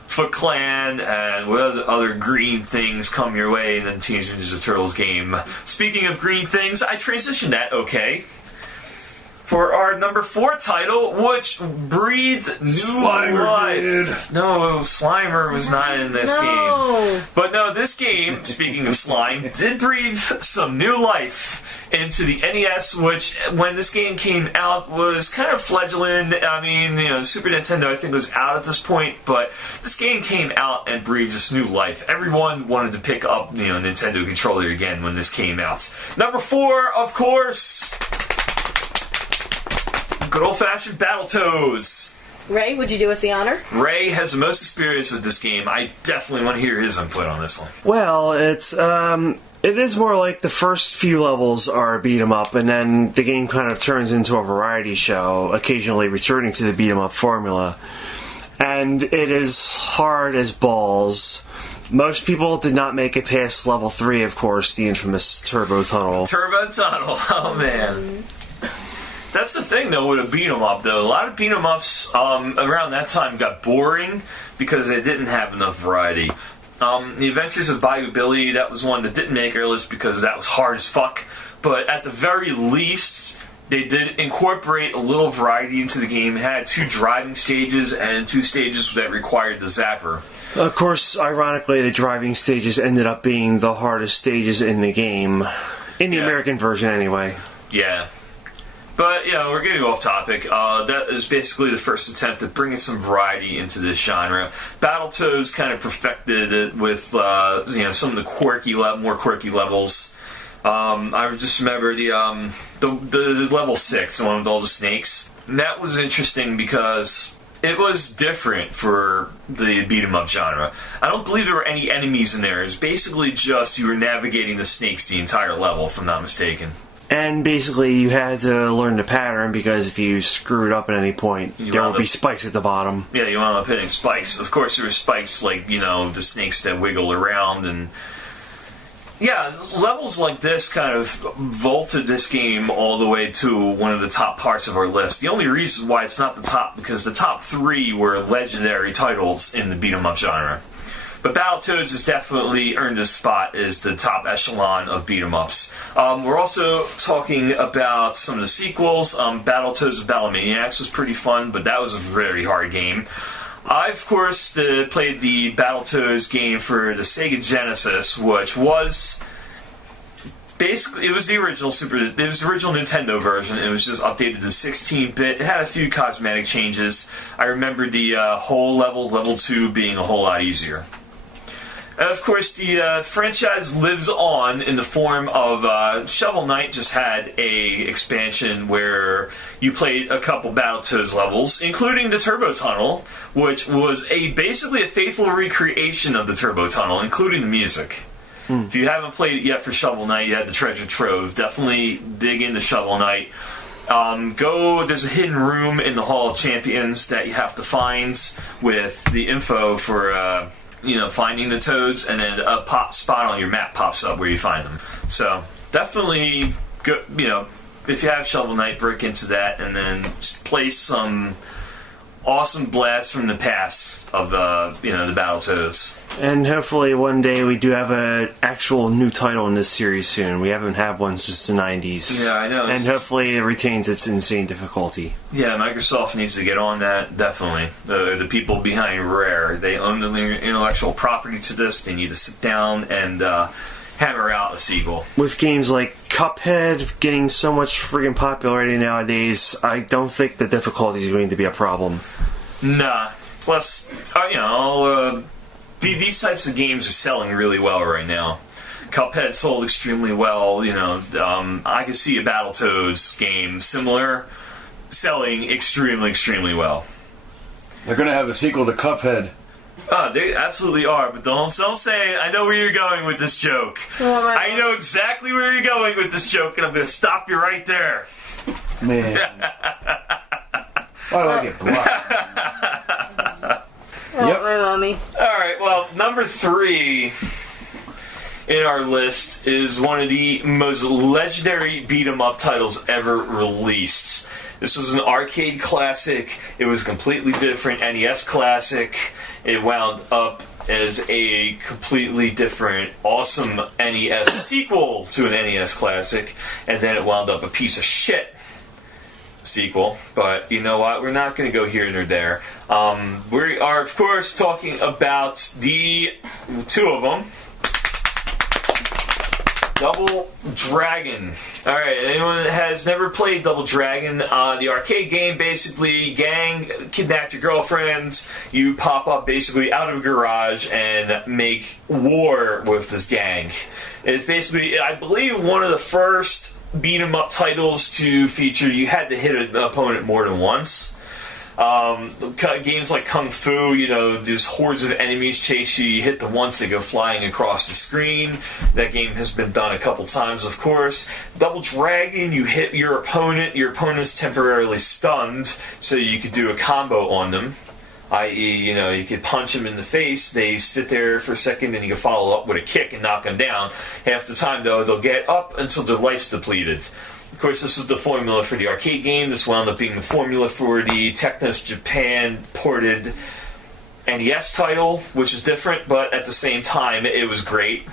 Foot Clan and what other green things come your way in the Teenage Mutant Ninja Turtles game. Speaking of green things, I transitioned that okay. For our number 4 title, which breathed new Slimer, life. dude. No, Slimer was not in this game. No. But no, this game, speaking of slime, did breathe some new life into the NES, which, when this game came out, was kind of fledgling. I mean, Super Nintendo, I think, was out at this point, but this game came out and breathed this new life. Everyone wanted to pick up, Nintendo controller again when this came out. Number 4, of course, good old-fashioned Battletoads. Ray, would you do us the honor? Ray has the most experience with this game. I definitely want to hear his input on this one. Well, it is more like the first few levels are beat 'em up, and then the game kind of turns into a variety show, occasionally returning to the beat 'em up formula. And it is hard as balls. Most people did not make it past level 3, of course, the infamous Turbo Tunnel. Turbo Tunnel, oh man. That's the thing, though, with a beat 'em up, though. A lot of beat 'em ups around that time got boring because they didn't have enough variety. The Adventures of Bayou Billy, that was one that didn't make our list because that was hard as fuck. But at the very least, they did incorporate a little variety into the game. It had 2 driving stages and 2 stages that required the zapper. Of course, ironically, the driving stages ended up being the hardest stages in the game. In the Yeah. American version, anyway. Yeah. But, we're getting off topic. That is basically the first attempt at bringing some variety into this genre. Battletoads kind of perfected it with, some of the more quirky levels. I just remember the level 6, the one with all the snakes. And that was interesting because it was different for the beat-em-up genre. I don't believe there were any enemies in there. It was basically just you were navigating the snakes the entire level, if I'm not mistaken. And basically, you had to learn the pattern, because if you screwed up at any point, there would be spikes at the bottom. Yeah, you wound up hitting spikes. Of course, there were spikes like, the snakes that wiggle around. And yeah, levels like this kind of vaulted this game all the way to one of the top parts of our list. The only reason why it's not the top, because the top 3 were legendary titles in the beat-em-up genre. But Battletoads has definitely earned a spot as the top echelon of beat-em-ups. We're also talking about some of the sequels. Battletoads with Battlemaniacs was pretty fun, but that was a very hard game. I, of course, played the Battletoads game for the Sega Genesis, which was basically, it was the original Nintendo version. It was just updated to 16-bit. It had a few cosmetic changes. I remember the whole level 2 being a whole lot easier. And of course, the franchise lives on in the form of Shovel Knight just had a expansion where you played a couple Battletoads levels, including the Turbo Tunnel, which was basically a faithful recreation of the Turbo Tunnel, including the music. If you haven't played it yet for Shovel Knight, you had the Treasure Trove. Definitely dig into Shovel Knight. There's a hidden room in the Hall of Champions that you have to find with the info for, finding the toads, and then a spot on your map pops up where you find them. So, definitely, go, if you have Shovel Knight, break into that, and then just play some awesome blasts from the past of, the Battletoads. And hopefully one day we do have an actual new title in this series soon. We haven't had one since the 90s. Yeah, I know. And hopefully it retains its insane difficulty. Yeah, Microsoft needs to get on that, definitely. The people behind Rare, they own the intellectual property to this. They need to sit down and hammer out a sequel. With games like Cuphead getting so much freaking popularity nowadays, I don't think the difficulty is going to be a problem. Nah. Plus, these types of games are selling really well right now. Cuphead sold extremely well. I could see a Battletoads game similar, selling extremely, extremely well. They're going to have a sequel to Cuphead They absolutely are, but don't say it. I know where you're going with this joke. I know exactly where you're going with this joke, and I'm going to stop you right there. Man. Why do I get blocked? Yep. My mommy. Alright, well, number 3 in our list is one of the most legendary beat-em-up titles ever released. This was an arcade classic. It was a completely different NES classic. It wound up as a completely different, awesome NES sequel to an NES classic, and then it wound up a piece of shit sequel. But you know what? We're not going to go here nor there. We are, of course, talking about the 2 of them. Double Dragon. Alright, anyone that has never played Double Dragon, the arcade game, basically, gang kidnapped your girlfriend, you pop up basically out of a garage and make war with this gang. It's basically, I believe, one of the first beat-em-up titles to feature you had to hit an opponent more than once. Games like Kung Fu, there's hordes of enemies chase you. You hit them once, they go flying across the screen. That game has been done a couple times, of course. Double Dragon, you hit your opponent's temporarily stunned, so you could do a combo on them. I.e., you could punch them in the face, they sit there for a second, and you can follow up with a kick and knock them down. Half the time, though, they'll get up until their life's depleted. Of course, this was the formula for the arcade game. This wound up being the formula for the Technos Japan ported NES title, which is different, but at the same time, it was great.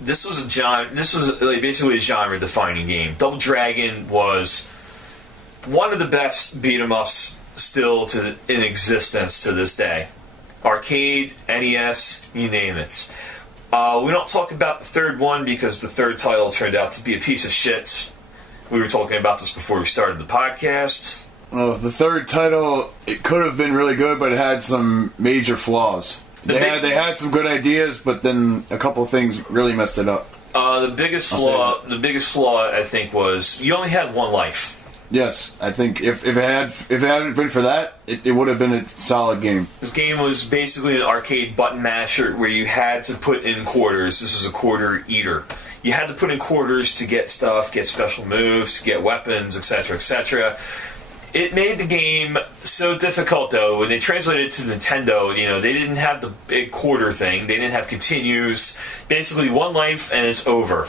This was basically a genre-defining game. Double Dragon was one of the best beat-em-ups still in existence to this day. Arcade, NES, you name it. We don't talk about the third one because the third title turned out to be a piece of shit. We were talking about this before we started the podcast. Well, the third title, it could have been really good, but it had some major flaws. They had some good ideas, but then a couple of things really messed it up. The biggest flaw, I think, was you only had one life. Yes, I think if it hadn't been for that, it would have been a solid game. This game was basically an arcade button masher where you had to put in quarters. This was a quarter eater. You had to put in quarters to get stuff, get special moves, get weapons, etc., etc. It made the game so difficult, though. When they translated it to Nintendo, they didn't have the big quarter thing. They didn't have continues. Basically, one life and it's over.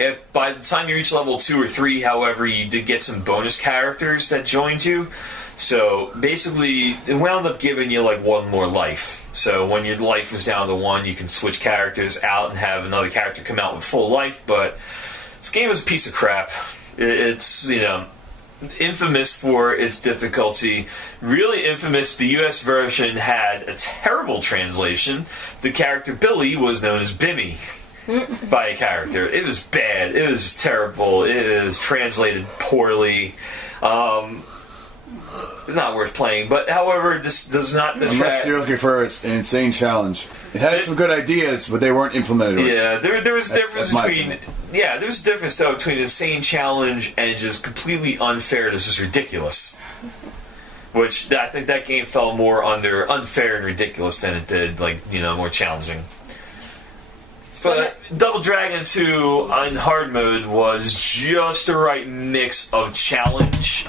If by the time you reach level 2 or 3, however, you did get some bonus characters that joined you. So basically, it wound up giving you like one more life. So when your life was down to 1, you can switch characters out and have another character come out with full life. But this game is a piece of crap. It's, infamous for its difficulty. Really infamous, the US version had a terrible translation. The character Billy was known as Bimmy by a character. It was bad. It was terrible. It was translated poorly. Not worth playing, but however, this does not detract. Unless you're looking for an insane challenge. It had some good ideas, but they weren't implemented. Yeah, there was a difference there's a difference though between insane challenge and just completely unfair. This is ridiculous. Which I think that game fell more under unfair and ridiculous than it did more challenging. But Double Dragon 2 in hard mode was just the right mix of challenge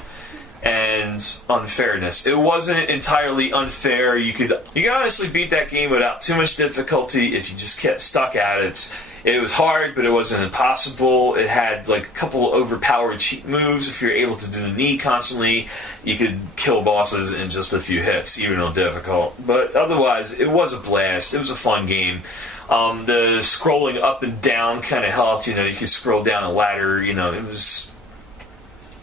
and unfairness. It wasn't entirely unfair. You could honestly beat that game without too much difficulty if you just kept stuck at it. It was hard, but it wasn't impossible. It had a couple overpowered cheat moves. If you're able to do the knee constantly, you could kill bosses in just a few hits, even though difficult. But otherwise, it was a blast. It was a fun game. The scrolling up and down kind of helped. You could scroll down a ladder. It was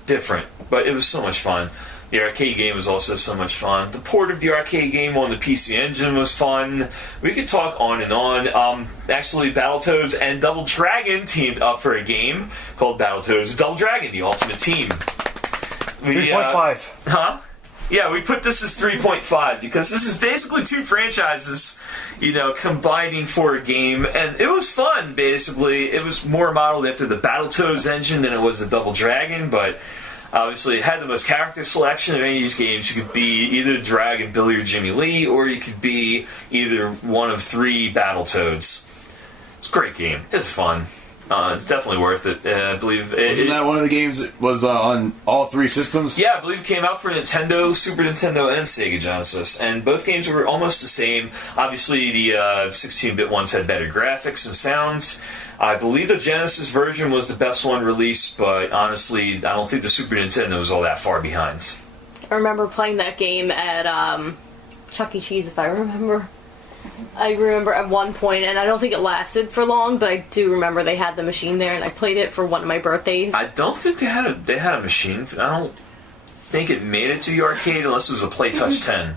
different, but it was so much fun. The arcade game was also so much fun. The port of the arcade game on the PC Engine was fun. We could talk on and on. Actually, Battletoads and Double Dragon teamed up for a game called Battletoads Double Dragon, the Ultimate Team. 3.5. Huh? Yeah, we put this as 3.5 because this is basically two franchises, combining for a game, and it was fun, basically. It was more modeled after the Battletoads engine than it was the Double Dragon, but Obviously, it had the most character selection of any of these games. You could be either Dragon, Billy, or Jimmy Lee, or you could be either one of 3 Battletoads. It's a great game. It's fun. Definitely worth it. I believe Wasn't that one of the games that was on all 3 systems? Yeah, I believe it came out for Nintendo, Super Nintendo, and Sega Genesis, and both games were almost the same. Obviously, the 16-bit ones had better graphics and sounds. I believe the Genesis version was the best one released, but honestly, I don't think the Super Nintendo was all that far behind. I remember playing that game at Chuck E. Cheese, if I remember. I remember at one point, and I don't think it lasted for long, but I do remember they had the machine there, and I played it for one of my birthdays. I don't think they had a machine. I don't think it made it to the arcade unless it was a PlayTouch 10.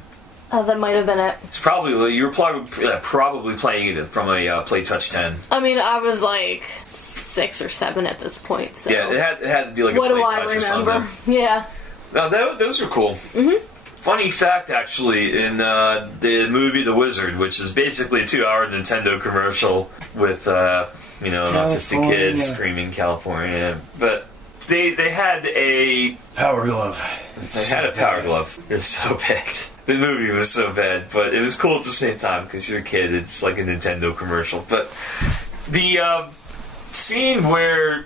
That might have been it. It's probably you were probably playing it from a PlayTouch 10. I mean, I was like 6 or 7 at this point. So. Yeah, it had to be like what a do I PlayTouch or remember? something. Yeah. No, those are cool. Mm-hmm. Funny fact, actually, in the movie The Wizard, which is basically a 2-hour Nintendo commercial with an autistic kid screaming California, but they had a Power Glove. They had a Power Glove. It's so bad. The movie was so bad, but it was cool at the same time because you're a kid. It's like a Nintendo commercial. But the scene where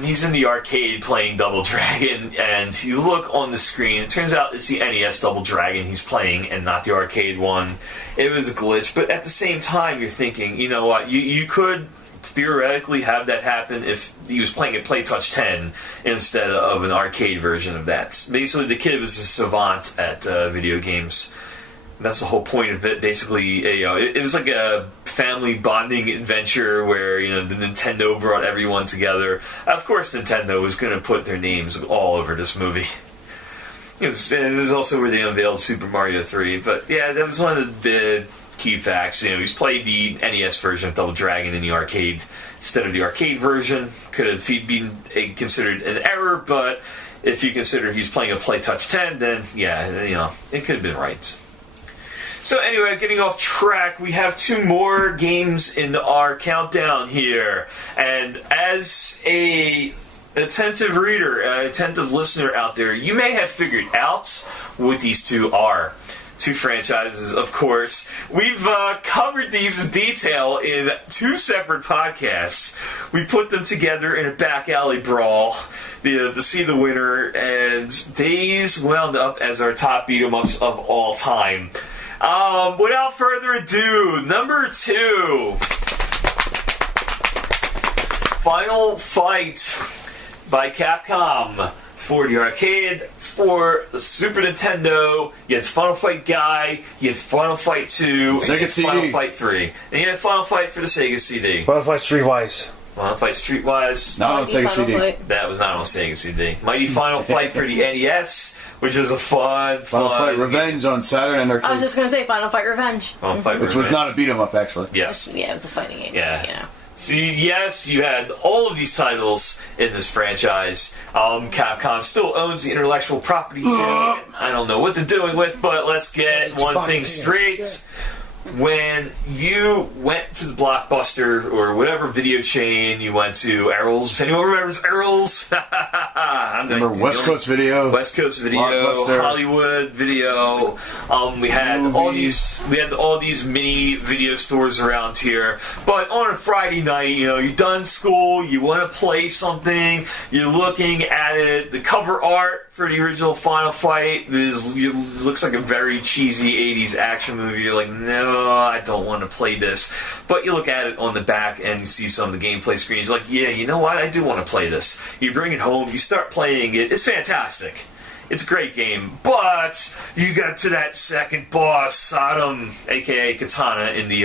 he's in the arcade playing Double Dragon, and you look on the screen, it turns out it's the NES Double Dragon he's playing and not the arcade one. It was a glitch, but at the same time you're thinking, you know what, you could theoretically have that happen if he was playing a PlayTouch 10 instead of an arcade version of that. Basically, the kid was a savant at video games. That's the whole point of it. Basically, it was like a family bonding adventure where the Nintendo brought everyone together. Of course, Nintendo was going to put their names all over this movie. It was also where they unveiled Super Mario 3. But yeah, that was one of the key facts. He's played the NES version of Double Dragon in the arcade instead of the arcade version. Could have been considered an error, but if you consider he's playing a PlayTouch 10, then yeah, it could have been right. So anyway, getting off track, we have 2 more games in our countdown here. And as an attentive reader, an attentive listener out there, you may have figured out what these 2 are. 2 franchises, of course. We've covered these in detail in 2 separate podcasts. We put them together in a back alley brawl to see the winner, and these wound up as our top beat-em-ups of all time. Without further ado, number 2, Final Fight by Capcom. For the arcade, for the Super Nintendo, you had Final Fight Guy, you had Final Fight 2, and you had Final Fight 3. And you had Final Fight for the Sega CD. Final Fight Streetwise. Final Fight Streetwise. Not on Sega CD. Fight. That was not on Sega CD. Mighty Final Fight for the NES, which was a fun Final Fight Revenge on Saturn and I was just going to say Final Fight Revenge. Final Fight which was not a beat 'em up, actually. Yes. Yeah, it was a fighting game. Yeah. So yes, you had all of these titles in this franchise. Capcom still owns the intellectual property to it. I don't know what they're doing with, but let's get one thing straight. When you went to the Blockbuster or whatever video chain you went to, Errol's, if anyone remembers Errol's, Remember West Coast Video, West Coast Video, Hollywood Video. We had Movies. all these mini video stores around here. But on a Friday night, you're done school, you want to play something, you're looking at it. The cover art for the original Final Fight looks like a very cheesy 80s action movie. You're like, no, I don't want to play this. But you look at it on the back and you see some of the gameplay screens. You're like, yeah, you know what? I do want to play this. You bring it home, you start playing it. It's fantastic. It's a great game. But you got to that second boss, Sodom, a.k.a. Katana, in the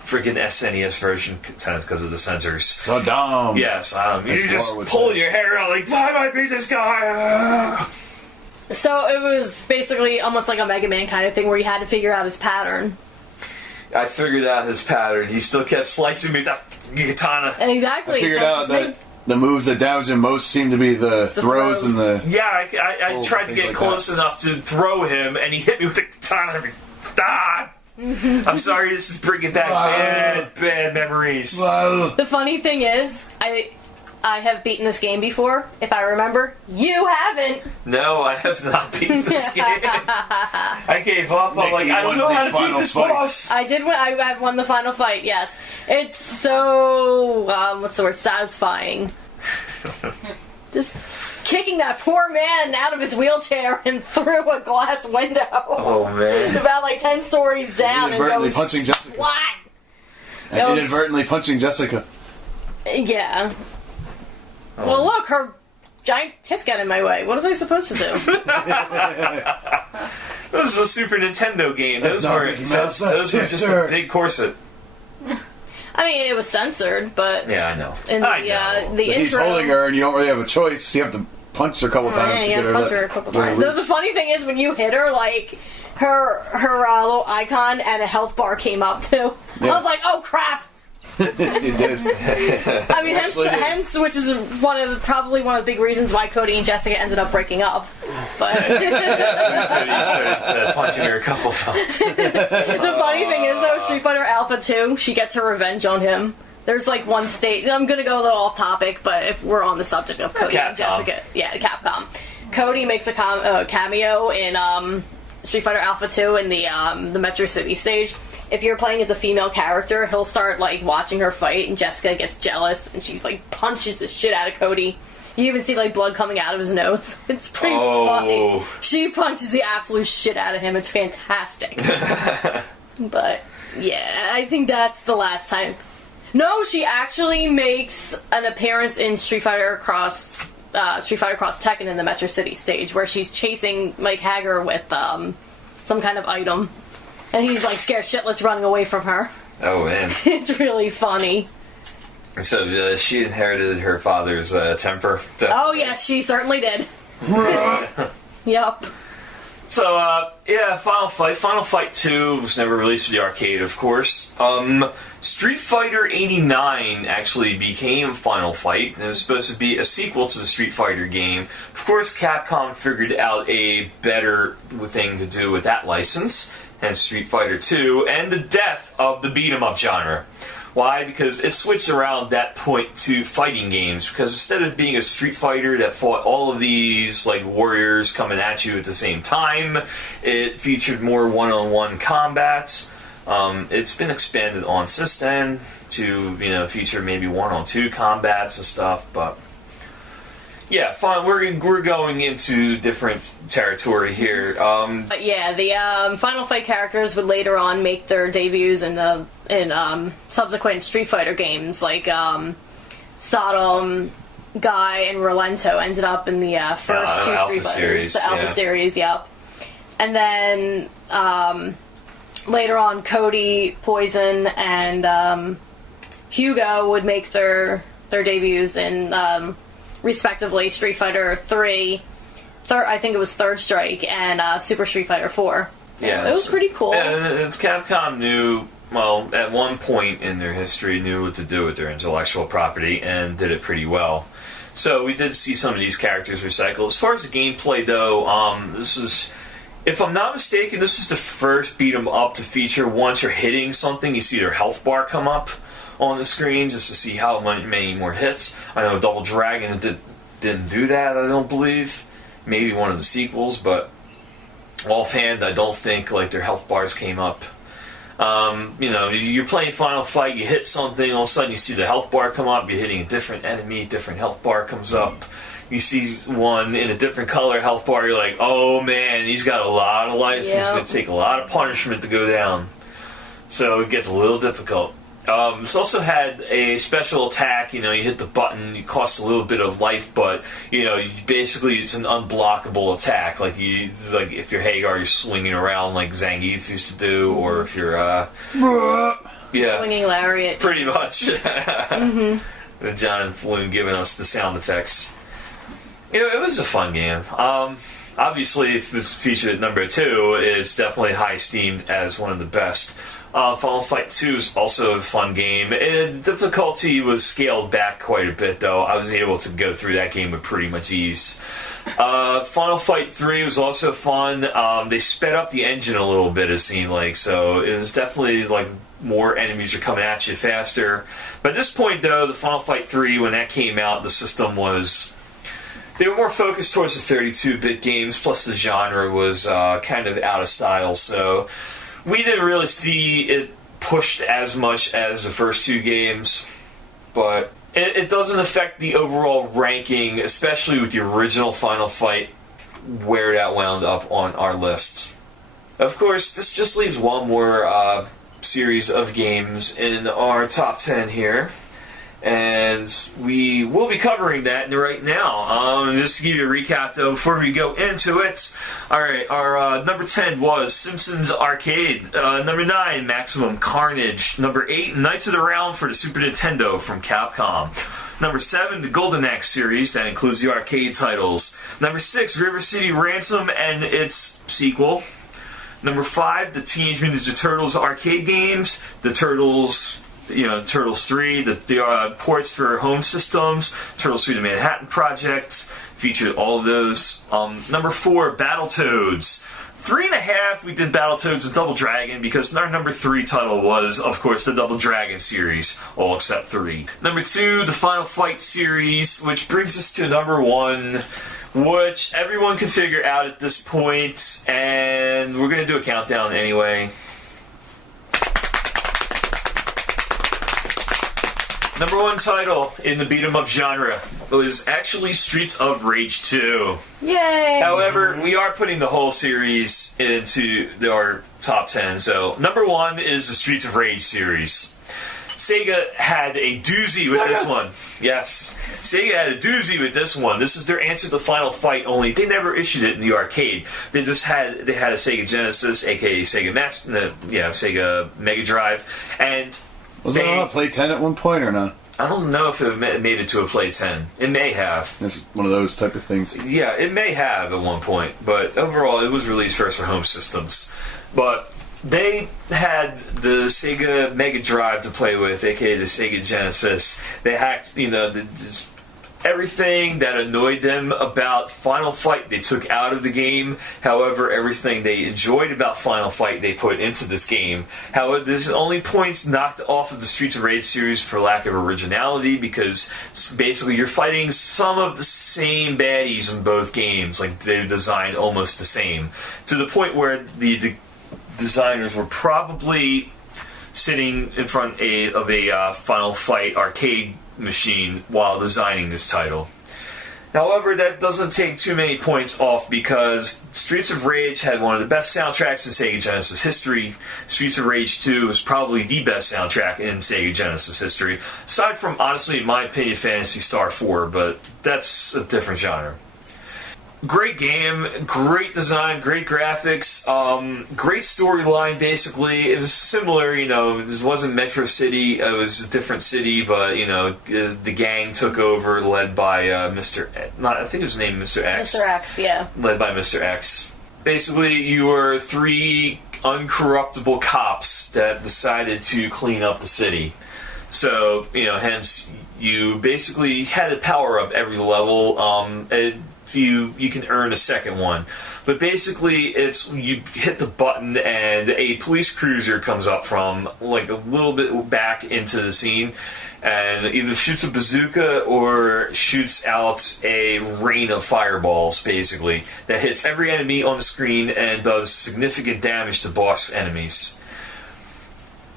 freaking SNES version, because of the sensors. Saddam. Yeah, Sodom. You just pull your hair out like, why do I beat this guy? So it was basically almost like a Mega Man kind of thing where you had to figure out his pattern. I figured out his pattern. He still kept slicing me with that katana. Exactly. I figured out that the moves that damage him most seem to be the throws and the... Yeah, I tried to get close enough to throw him, and he hit me with the katana. Ah! I'm sorry, this is bringing back bad memories. The funny thing is, I have beaten this game before, if I remember. You haven't! No, I have not beaten this game. I gave up. I'm like, Nikki I don't won know the how to beat final this fight. boss. I did win. I've won the final fight, yes. It's so, what's the word, satisfying. Just kicking that poor man out of his wheelchair and through a glass window. Oh, man. About like 10 stories down and Inadvertently goes, punching Jessica. what? And That was- inadvertently punching Jessica. Yeah. Well, look, her giant tits got in my way. What was I supposed to do? This is a Super Nintendo game. That's Those not weren't Mickey Mouse, tits. that's Those were just a Twitter. big corset. I mean, it was censored, but Yeah, I know. in I the, know. the But he's intro... holding her, and you don't really have a choice. You have to punch her a couple times Yeah, to you get gotta her. punch to her a couple get her times. loose. The funny thing is, when you hit her, like, her little icon and a health bar came up, too. Yeah. I was like, oh, crap! It did. I mean, Actually did. hence, which is probably one of the big reasons why Cody and Jessica ended up breaking up. But Cody started punching her a couple times. the funny thing is, though, Street Fighter Alpha 2, she gets her revenge on him. There's like one stage. I'm gonna go a little off topic, but if we're on the subject of Cody and Capcom. Jessica, yeah, Capcom. Cody makes a cameo in Street Fighter Alpha 2 in the Metro City stage. If you're playing as a female character, he'll start like watching her fight, and Jessica gets jealous, and she like punches the shit out of Cody. You even see like blood coming out of his nose. It's pretty funny. She punches the absolute shit out of him. It's fantastic. But yeah, I think that's the last time. No, she actually makes an appearance in Street Fighter Cross Tekken in the Metro City stage, where she's chasing Mike Hager with some kind of item, and he's like scared shitless, running away from her. Oh, man. It's really funny. So she inherited her father's temper. Oh yeah, she certainly did. Yep. So, yeah, Final Fight. Final Fight 2 was never released to the arcade, of course. Street Fighter 89 actually became Final Fight, and it was supposed to be a sequel to the Street Fighter game. Of course, Capcom figured out a better thing to do with that license, hence Street Fighter 2, and the death of the beat-em-up genre. Why? Because it switched around that point to fighting games. Because instead of being a Street Fighter that fought all of these like warriors coming at you at the same time, it featured more one-on-one combats. It's been expanded on since then to feature maybe one-on-two combats and stuff. But yeah, fine. We're going into different territory here. But yeah, the Final Fight characters would later on make their debuts in subsequent Street Fighter games, like Sodom, Guy, and Rolento ended up in the first two Alpha Street Fighters, series, the Alpha yeah. series, yep. And then later on, Cody, Poison, and Hugo would make their debuts in respectively Street Fighter 3, I think it was Third Strike, and Super Street Fighter 4. Yeah, It was pretty cool. And Capcom knew, well, at one point in their history, knew what to do with their intellectual property and did it pretty well. So we did see some of these characters recycled. As far as the gameplay, though, this is, if I'm not mistaken, this is the first beat 'em up to feature once you're hitting something, you see their health bar come up on the screen just to see how many more hits. I know Double Dragon didn't do that, I don't believe. Maybe one of the sequels, but offhand, I don't think like their health bars came up. You're playing Final Fight, you hit something, all of a sudden you see the health bar come up, you're hitting a different enemy, different health bar comes up. You see one in a different color health bar, you're like, oh man, he's got a lot of life, Yeah. It's going to take a lot of punishment to go down. So it gets a little difficult. It's also had a special attack, you hit the button, it costs a little bit of life, but, basically it's an unblockable attack. Like if you're Hagar, you're swinging around like Zangief used to do, or if you're, yeah, Swinging Lariat. pretty much. The John Floon giving us the sound effects. It was a fun game. Obviously, if this featured at number 2, it's definitely high esteemed as one of the best. Final Fight 2 is also a fun game. Difficulty was scaled back quite a bit, though. I was able to go through that game with pretty much ease. Final Fight 3 was also fun. They sped up the engine a little bit, it seemed like, so it was definitely like more enemies are coming at you faster. But at this point, though, the Final Fight 3, when that came out, the system was... They were more focused towards the 32-bit games, plus the genre was kind of out of style, so we didn't really see it pushed as much as the first two games, but it doesn't affect the overall ranking, especially with the original Final Fight, where that wound up on our lists. Of course, this just leaves one more series of games in our top 10 here. And we will be covering that right now. Just to give you a recap, though, before we go into it. Alright, our number 10 was Simpsons Arcade. Number 9, Maximum Carnage. Number 8, Knights of the Round for the Super Nintendo from Capcom. Number 7, the Golden Axe series. That includes the arcade titles. Number 6, River City Ransom and its sequel. Number 5, the Teenage Mutant Ninja Turtles arcade games. The Turtles... Turtles 3, the ports for home systems, Turtles 3 The Manhattan Project, featured all of those. Number 4, Battletoads. 3.5, we did Battletoads and Double Dragon, because our number 3 title was, of course, the Double Dragon series, all except 3. Number 2, the Final Fight series, which brings us to number 1, which everyone can figure out at this point, and we're going to do a countdown anyway. Number 1 title in the beat-em-up genre was actually Streets of Rage 2. Yay! However, we are putting the whole series into our top 10. So, number 1 is the Streets of Rage series. Sega had a doozy with this one. Yes. Sega had a doozy with this one. This is their answer to Final Fight, only they never issued it in the arcade. They had a Sega Genesis, aka Sega Sega Mega Drive, and... Was it on a Play 10 at one point or not? I don't know if it made it to a Play 10. It may have. It's one of those type of things. Yeah, it may have at one point. But overall, it was released first for home systems. But they had the Sega Mega Drive to play with, aka the Sega Genesis. They hacked, everything that annoyed them about Final Fight they took out of the game. However, everything they enjoyed about Final Fight they put into this game. However, there's only points knocked off of the Streets of Rage series for lack of originality, because basically you're fighting some of the same baddies in both games. Like, they're designed almost the same. To the point where the designers were probably sitting in front of a Final Fight arcade machine while designing this title. However, that doesn't take too many points off, because Streets of Rage had one of the best soundtracks in Sega Genesis history. Streets of Rage 2 is probably the best soundtrack in Sega Genesis history, aside from, honestly, in my opinion, Phantasy Star 4, but that's a different genre. Great game, great design, great graphics, great storyline, basically. It was similar, it wasn't Metro City, it was a different city, but, the gang took over, led by I think it was named Mr. X. Mr. X, yeah. Led by Mr. X. Basically, you were 3 uncorruptible cops that decided to clean up the city. So, hence, you basically had to power up every level, you can earn a second one. But basically, it's you hit the button and a police cruiser comes up from like a little bit back into the scene and either shoots a bazooka or shoots out a rain of fireballs, basically, that hits every enemy on the screen and does significant damage to boss enemies.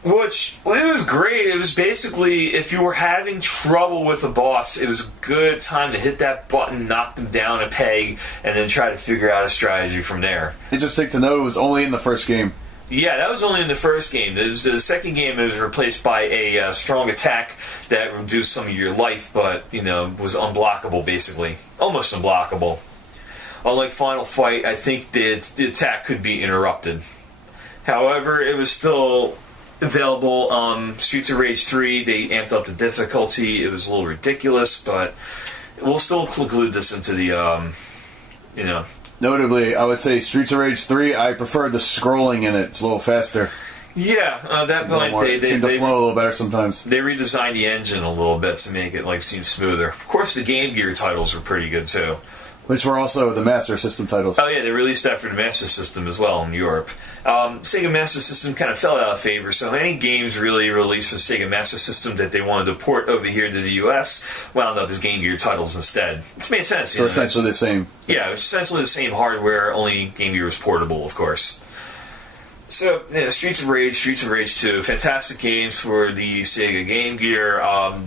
Which, it was great. It was basically, if you were having trouble with a boss, it was a good time to hit that button, knock them down a peg, and then try to figure out a strategy from there. Interesting to know it was only in the first game. Yeah, that was only in the first game. The second game, it was replaced by a strong attack that reduced some of your life, but, was unblockable, basically. Almost unblockable. Unlike Final Fight, I think the attack could be interrupted. However, it was still available. Streets of Rage 3, they amped up the difficulty. It was a little ridiculous, but we'll still include this into the, Notably, I would say Streets of Rage 3, I prefer the scrolling in it. It's a little faster. Yeah, at that point, they seem to flow a little better sometimes. They redesigned the engine a little bit to make it, seem smoother. Of course, the Game Gear titles were pretty good, too. Which were also the Master System titles. Oh yeah, they released that for the Master System as well in Europe. Sega Master System kind of fell out of favor, so any games really released for Sega Master System that they wanted to port over here to the US wound up as Game Gear titles instead, which made sense. So essentially the same. Yeah, it's essentially the same hardware, only Game Gear was portable, of course. So, Streets of Rage 2, fantastic games for the Sega Game Gear.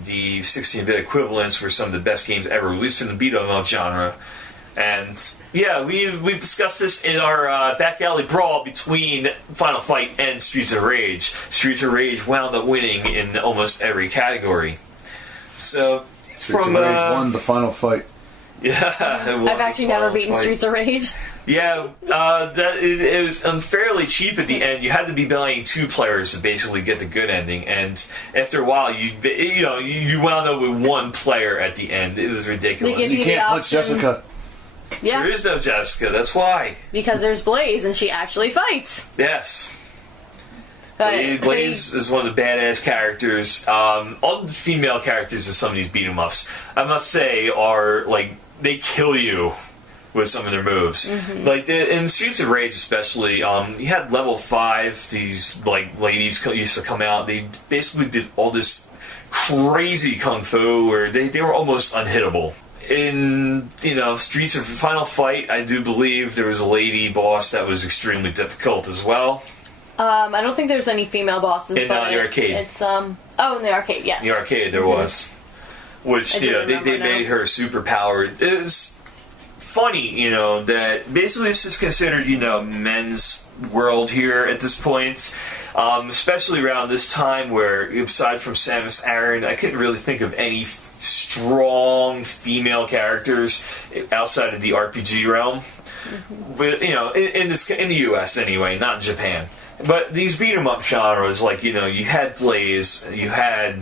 The 16-bit equivalents were some of the best games ever released from the beat-em-up genre. And, yeah, we've discussed this in our back alley brawl between Final Fight and Streets of Rage. Streets of Rage wound up winning in almost every category. So, Streets of Rage won the Final Fight. Yeah, I've actually never beaten Streets of Rage. Yeah, it was unfairly cheap at the end. You had to be buying 2 players to basically get the good ending, and after a while, you wound up with 1 player at the end. It was ridiculous. They give You can't punch Jessica. Yeah, There is no Jessica. That's why. because there's Blaze and she actually fights. Yes, But Blaze is one of the badass characters. All the female characters in some of these beat 'em ups, I must say, are like they kill you with some of their moves. Like in Streets of Rage, especially, you had level 5. These like ladies used to come out. They basically did all this crazy kung fu where they were almost unhittable. In Streets of Final Fight, I do believe there was a lady boss that was extremely difficult as well. I don't think there's any female bosses. In but the arcade. It's in the arcade, yes. In the arcade, there was, which I do they remember now. made her super powered. It's funny, that basically this is considered men's world here at this point. Especially around this time where, aside from Samus Aran, I couldn't really think of any strong female characters outside of the RPG realm. But in the U.S. anyway, not in Japan. But these beat 'em up genres, like you had Blaze, you had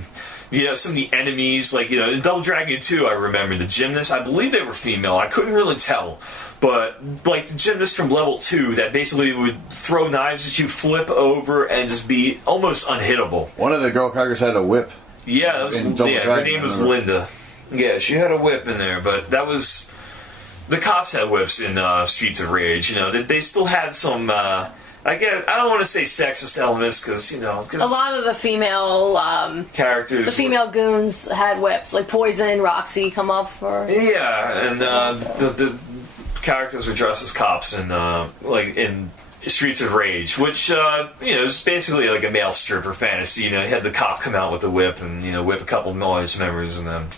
some of the enemies, like in Double Dragon 2. I remember the gymnasts. I believe they were female. I couldn't really tell. But, like, the gymnast from level 2 that basically would throw knives at you, flip over, and just be almost unhittable. One of the girl characters had a whip. Yeah, her name was Linda. Yeah, she had a whip in there, but that was... The cops had whips in Streets of Rage, They still had some... I don't want to say sexist elements, because, A lot of the female... characters... The female goons had whips, like Poison and Roxy come up for... Yeah, and the characters were dressed as cops in Streets of Rage, which is basically like a male stripper fantasy. You had the cop come out with a whip and whip a couple of audience members, and then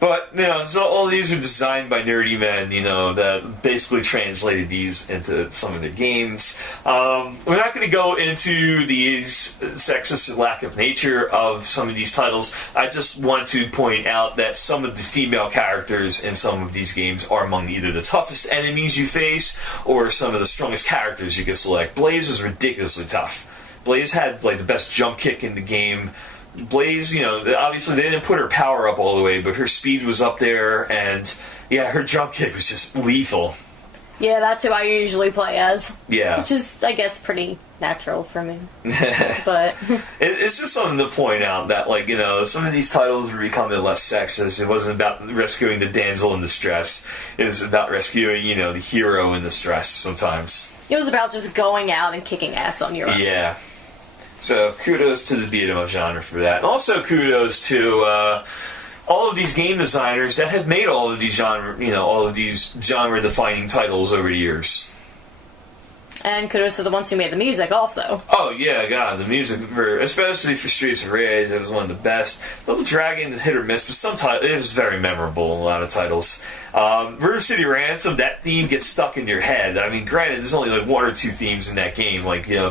But so all these were designed by nerdy men, that basically translated these into some of the games. We're not going to go into the sexist lack of nature of some of these titles. I just want to point out that some of the female characters in some of these games are among either the toughest enemies you face or some of the strongest characters you can select. Blaze was ridiculously tough. Blaze had like the best jump kick in the game. Blaze, obviously they didn't put her power up all the way, but her speed was up there, and her jump kick was just lethal. Yeah, that's who I usually play as. Yeah. Which is, I guess, pretty natural for me. But it's just something to point out that, some of these titles were becoming less sexist. It wasn't about rescuing the damsel in distress. It was about rescuing, the hero in distress sometimes. it was about just going out and kicking ass on your own. Yeah. So kudos to the beat 'em up genre for that. And also kudos to all of these game designers that have made all of these genre defining titles over the years. And kudos to the ones who made the music also. Oh yeah, God, the music especially for Streets of Rage, it was one of the best. Double Dragon is hit or miss, but sometimes it was very memorable in a lot of titles. River City Ransom, that theme gets stuck in your head. I mean, granted, there's only like 1 or 2 themes in that game,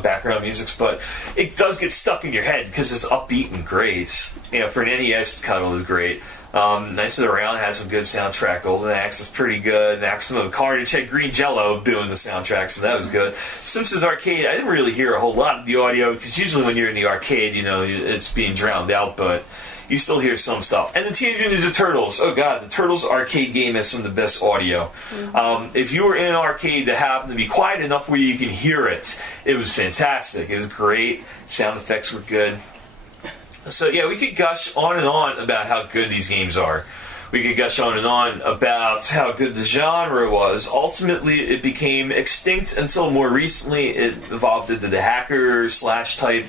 background music, but it does get stuck in your head because it's upbeat and great. For an NES title, is great. Knights of the Round had some good soundtrack. Golden Axe was pretty good. Maximum of Carnage had Green Jello doing the soundtrack, so that was good. Simpsons Arcade, I didn't really hear a whole lot of the audio, because usually when you're in the arcade, it's being drowned out, but you still hear some stuff. And the Teenage Mutant Ninja Turtles, oh god, the Turtles arcade game has some of the best audio. Mm-hmm. If you were in an arcade that happened to be quiet enough where you can hear it, it was fantastic. It was great. Sound effects were good. So yeah, we could gush on and on about how good these games are. we could gush on and on about how good the genre was. Ultimately, it became extinct until more recently it evolved into the hacker slash type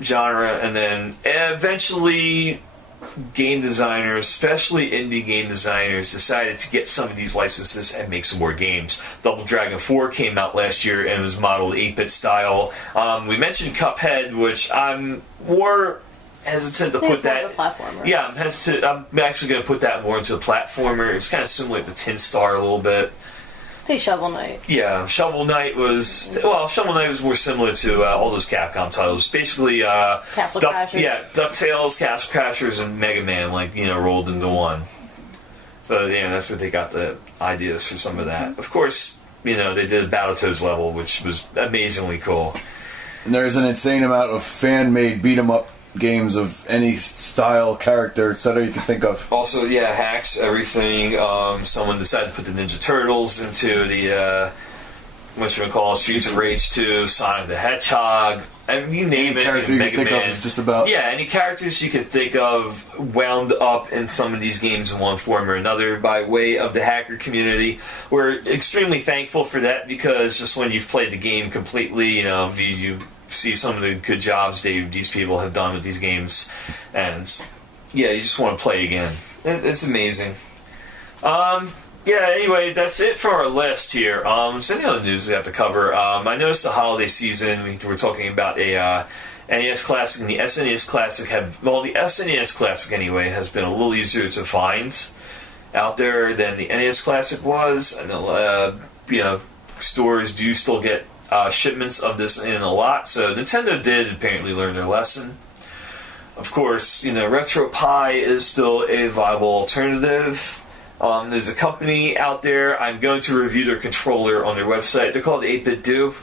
genre, and then eventually game designers, especially indie game designers, decided to get some of these licenses and make some more games. Double Dragon 4 came out last year and was modeled 8-bit style. We mentioned Cuphead, which I'm more hesitant to put that. A platformer. Yeah, I'm hesitant. I'm actually going to put that more into a platformer. It's kind of similar to Tin Star a little bit. Say Shovel Knight. Yeah, Shovel Knight was more similar to all those Capcom titles. Basically, Castle Crashers. Yeah, DuckTales, Castle Crashers, and Mega Man, rolled into one. So that's where they got the ideas for some of that. Of course, they did a Battletoads level, which was amazingly cool. And there's an insane amount of fan-made beat-em-up games of any style, character, etc. you can think of. Also, hacks, everything. Someone decided to put the Ninja Turtles into the Streets of Rage 2, Sonic the Hedgehog, and you name Any it. character you can think of is just about. Yeah, any characters you could think of wound up in some of these games in one form or another by way of the hacker community. We're extremely thankful for that, because just when you've played the game completely, you see some of the good jobs these people have done with these games, and you just want to play again. It's amazing. Anyway, that's it for our list here. So any other news we have to cover? I noticed the holiday season, we were talking about a NES Classic, and the SNES Classic the SNES Classic anyway has been a little easier to find out there than the NES Classic was. I know, stores do still get shipments of this in a lot, so Nintendo did apparently learn their lesson. Of course, RetroPie is still a viable alternative. There's a company out there, I'm going to review their controller on their website. They're called 8-Bit Do.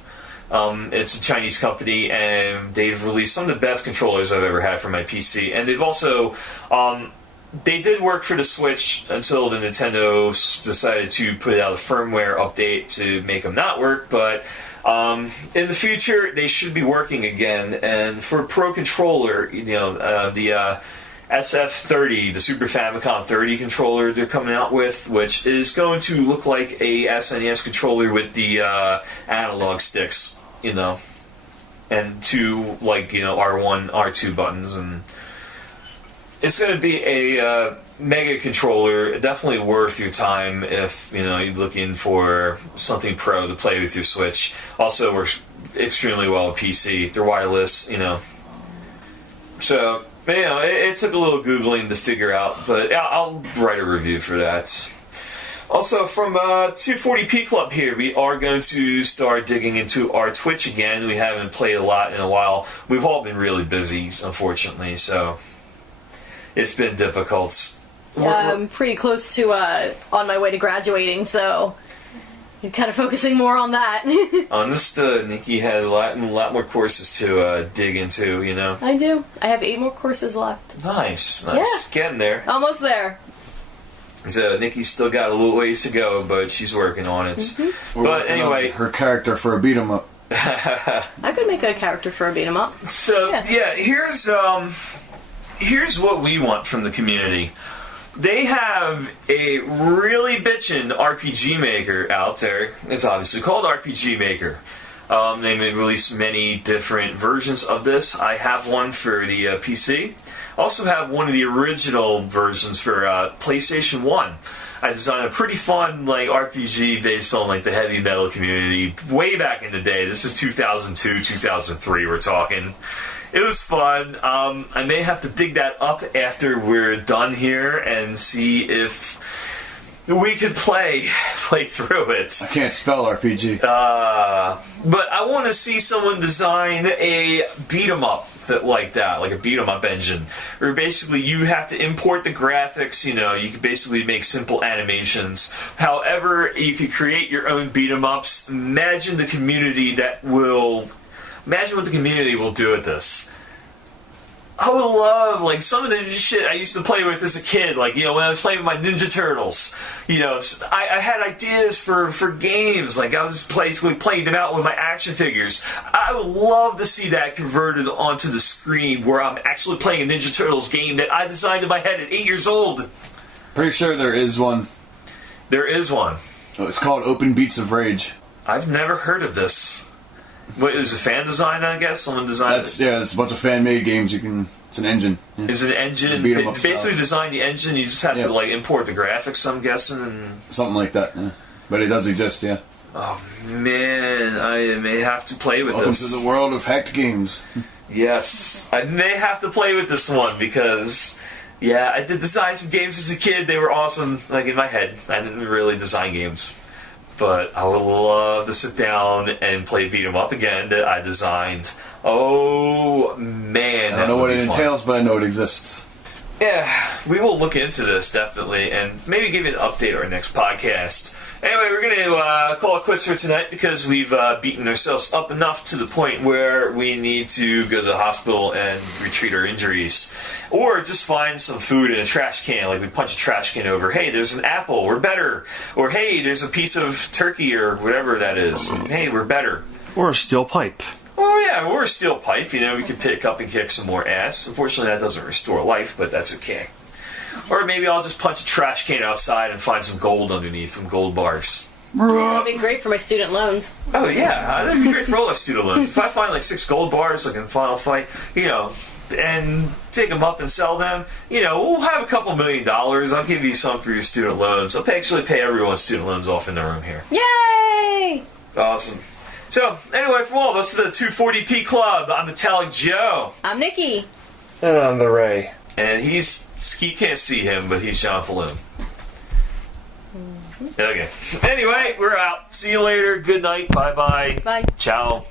It's a Chinese company, and they've released some of the best controllers I've ever had for my PC. And they've also, they did work for the Switch until the Nintendo decided to put out a firmware update to make them not work, but in the future, they should be working again. And for a Pro Controller, the SF30, the Super Famicom 30 controller they're coming out with, which is going to look like a SNES controller with the analog sticks, and two, R1, R2 buttons. And it's going to be a mega controller, definitely worth your time if you're looking for something pro to play with your Switch. Also works extremely well with PC. They're wireless, So, it took a little Googling to figure out, but I'll write a review for that. Also, from 240p Club here, we are going to start digging into our Twitch again. We haven't played a lot in a while. We've all been really busy, unfortunately, so it's been difficult. I'm pretty close to on my way to graduating, so I'm kind of focusing more on that. Understood. Nikki has a lot more courses to dig into, I do. I have 8 more courses left. Nice. Yeah. Getting there. Almost there. So Nikki's still got a little ways to go, but she's working on it. Mm-hmm. But anyway, her character for a beat 'em up. I could make a character for a beat 'em up. So here's what we want from the community. They have a really bitchin' RPG Maker out there. It's obviously called RPG Maker. They may release many different versions of this. I have one for the PC. Also have one of the original versions for PlayStation 1. I designed a pretty fun RPG based on the heavy metal community way back in the day. This is 2002, 2003 we're talking. It was fun. I may have to dig that up after we're done here and see if we could play through it. I can't spell RPG. But I want to see someone design a beat 'em up like that, like a beat 'em up engine, where basically you have to import the graphics. You could basically make simple animations. However, you could create your own beat 'em ups. Imagine what the community will do with this. I would love, like, some of the shit I used to play with as a kid. Like, when I was playing with my Ninja Turtles, I had ideas for games. Like, I was basically playing them out with my action figures. I would love to see that converted onto the screen where I'm actually playing a Ninja Turtles game that I designed in my head at 8 years old. Pretty sure there is one. There is one. It's called Open Beats of Rage. I've never heard of this. What, it was a fan design, I guess? Someone designed it? Yeah, it's a bunch of fan-made games. It's an engine. Yeah. Is it an engine? Beat 'em up Basically style. design the engine, you just have to, like, import the graphics, I'm guessing, and... Something like that, yeah. But it does exist, yeah. Oh, man, I may have to play with Welcome this. to the world of hacked games. Yes, I may have to play with this one, because... Yeah, I did design some games as a kid. They were awesome, like, in my head. I didn't really design games. But I would love to sit down and play Beat 'em Up again that I designed. Oh, man. I don't know what it entails, but I know it exists. Yeah, we will look into this, definitely, and maybe give you an update on our next podcast. Anyway, we're going to call it quits for tonight because we've beaten ourselves up enough to the point where we need to go to the hospital and retreat our injuries. Or just find some food in a trash can, like we punch a trash can over, hey, there's an apple, we're better. Or, hey, there's a piece of turkey or whatever that is. Hey, we're better. Or a steel pipe. Oh, yeah, or a steel pipe. We can pick up and kick some more ass. Unfortunately, that doesn't restore life, but that's okay. Or maybe I'll just punch a trash can outside and find some gold underneath, some gold bars. That'd be great for my student loans. Oh, yeah, that'd be great for all our student loans. If I find like 6 gold bars, like in Final Fight, and pick them up and sell them, we'll have a couple $1 million. I'll give you some for your student loans. I'll actually pay everyone's student loans off in the room here. Yay! Awesome. So, anyway, from all of us to the 240p Club, I'm Metallic Joe. I'm Nikki. And I'm the Ray. And he can't see him, but he's John Falloon. Okay. Anyway, we're out. See you later. Good night. Bye-bye. Bye. Ciao.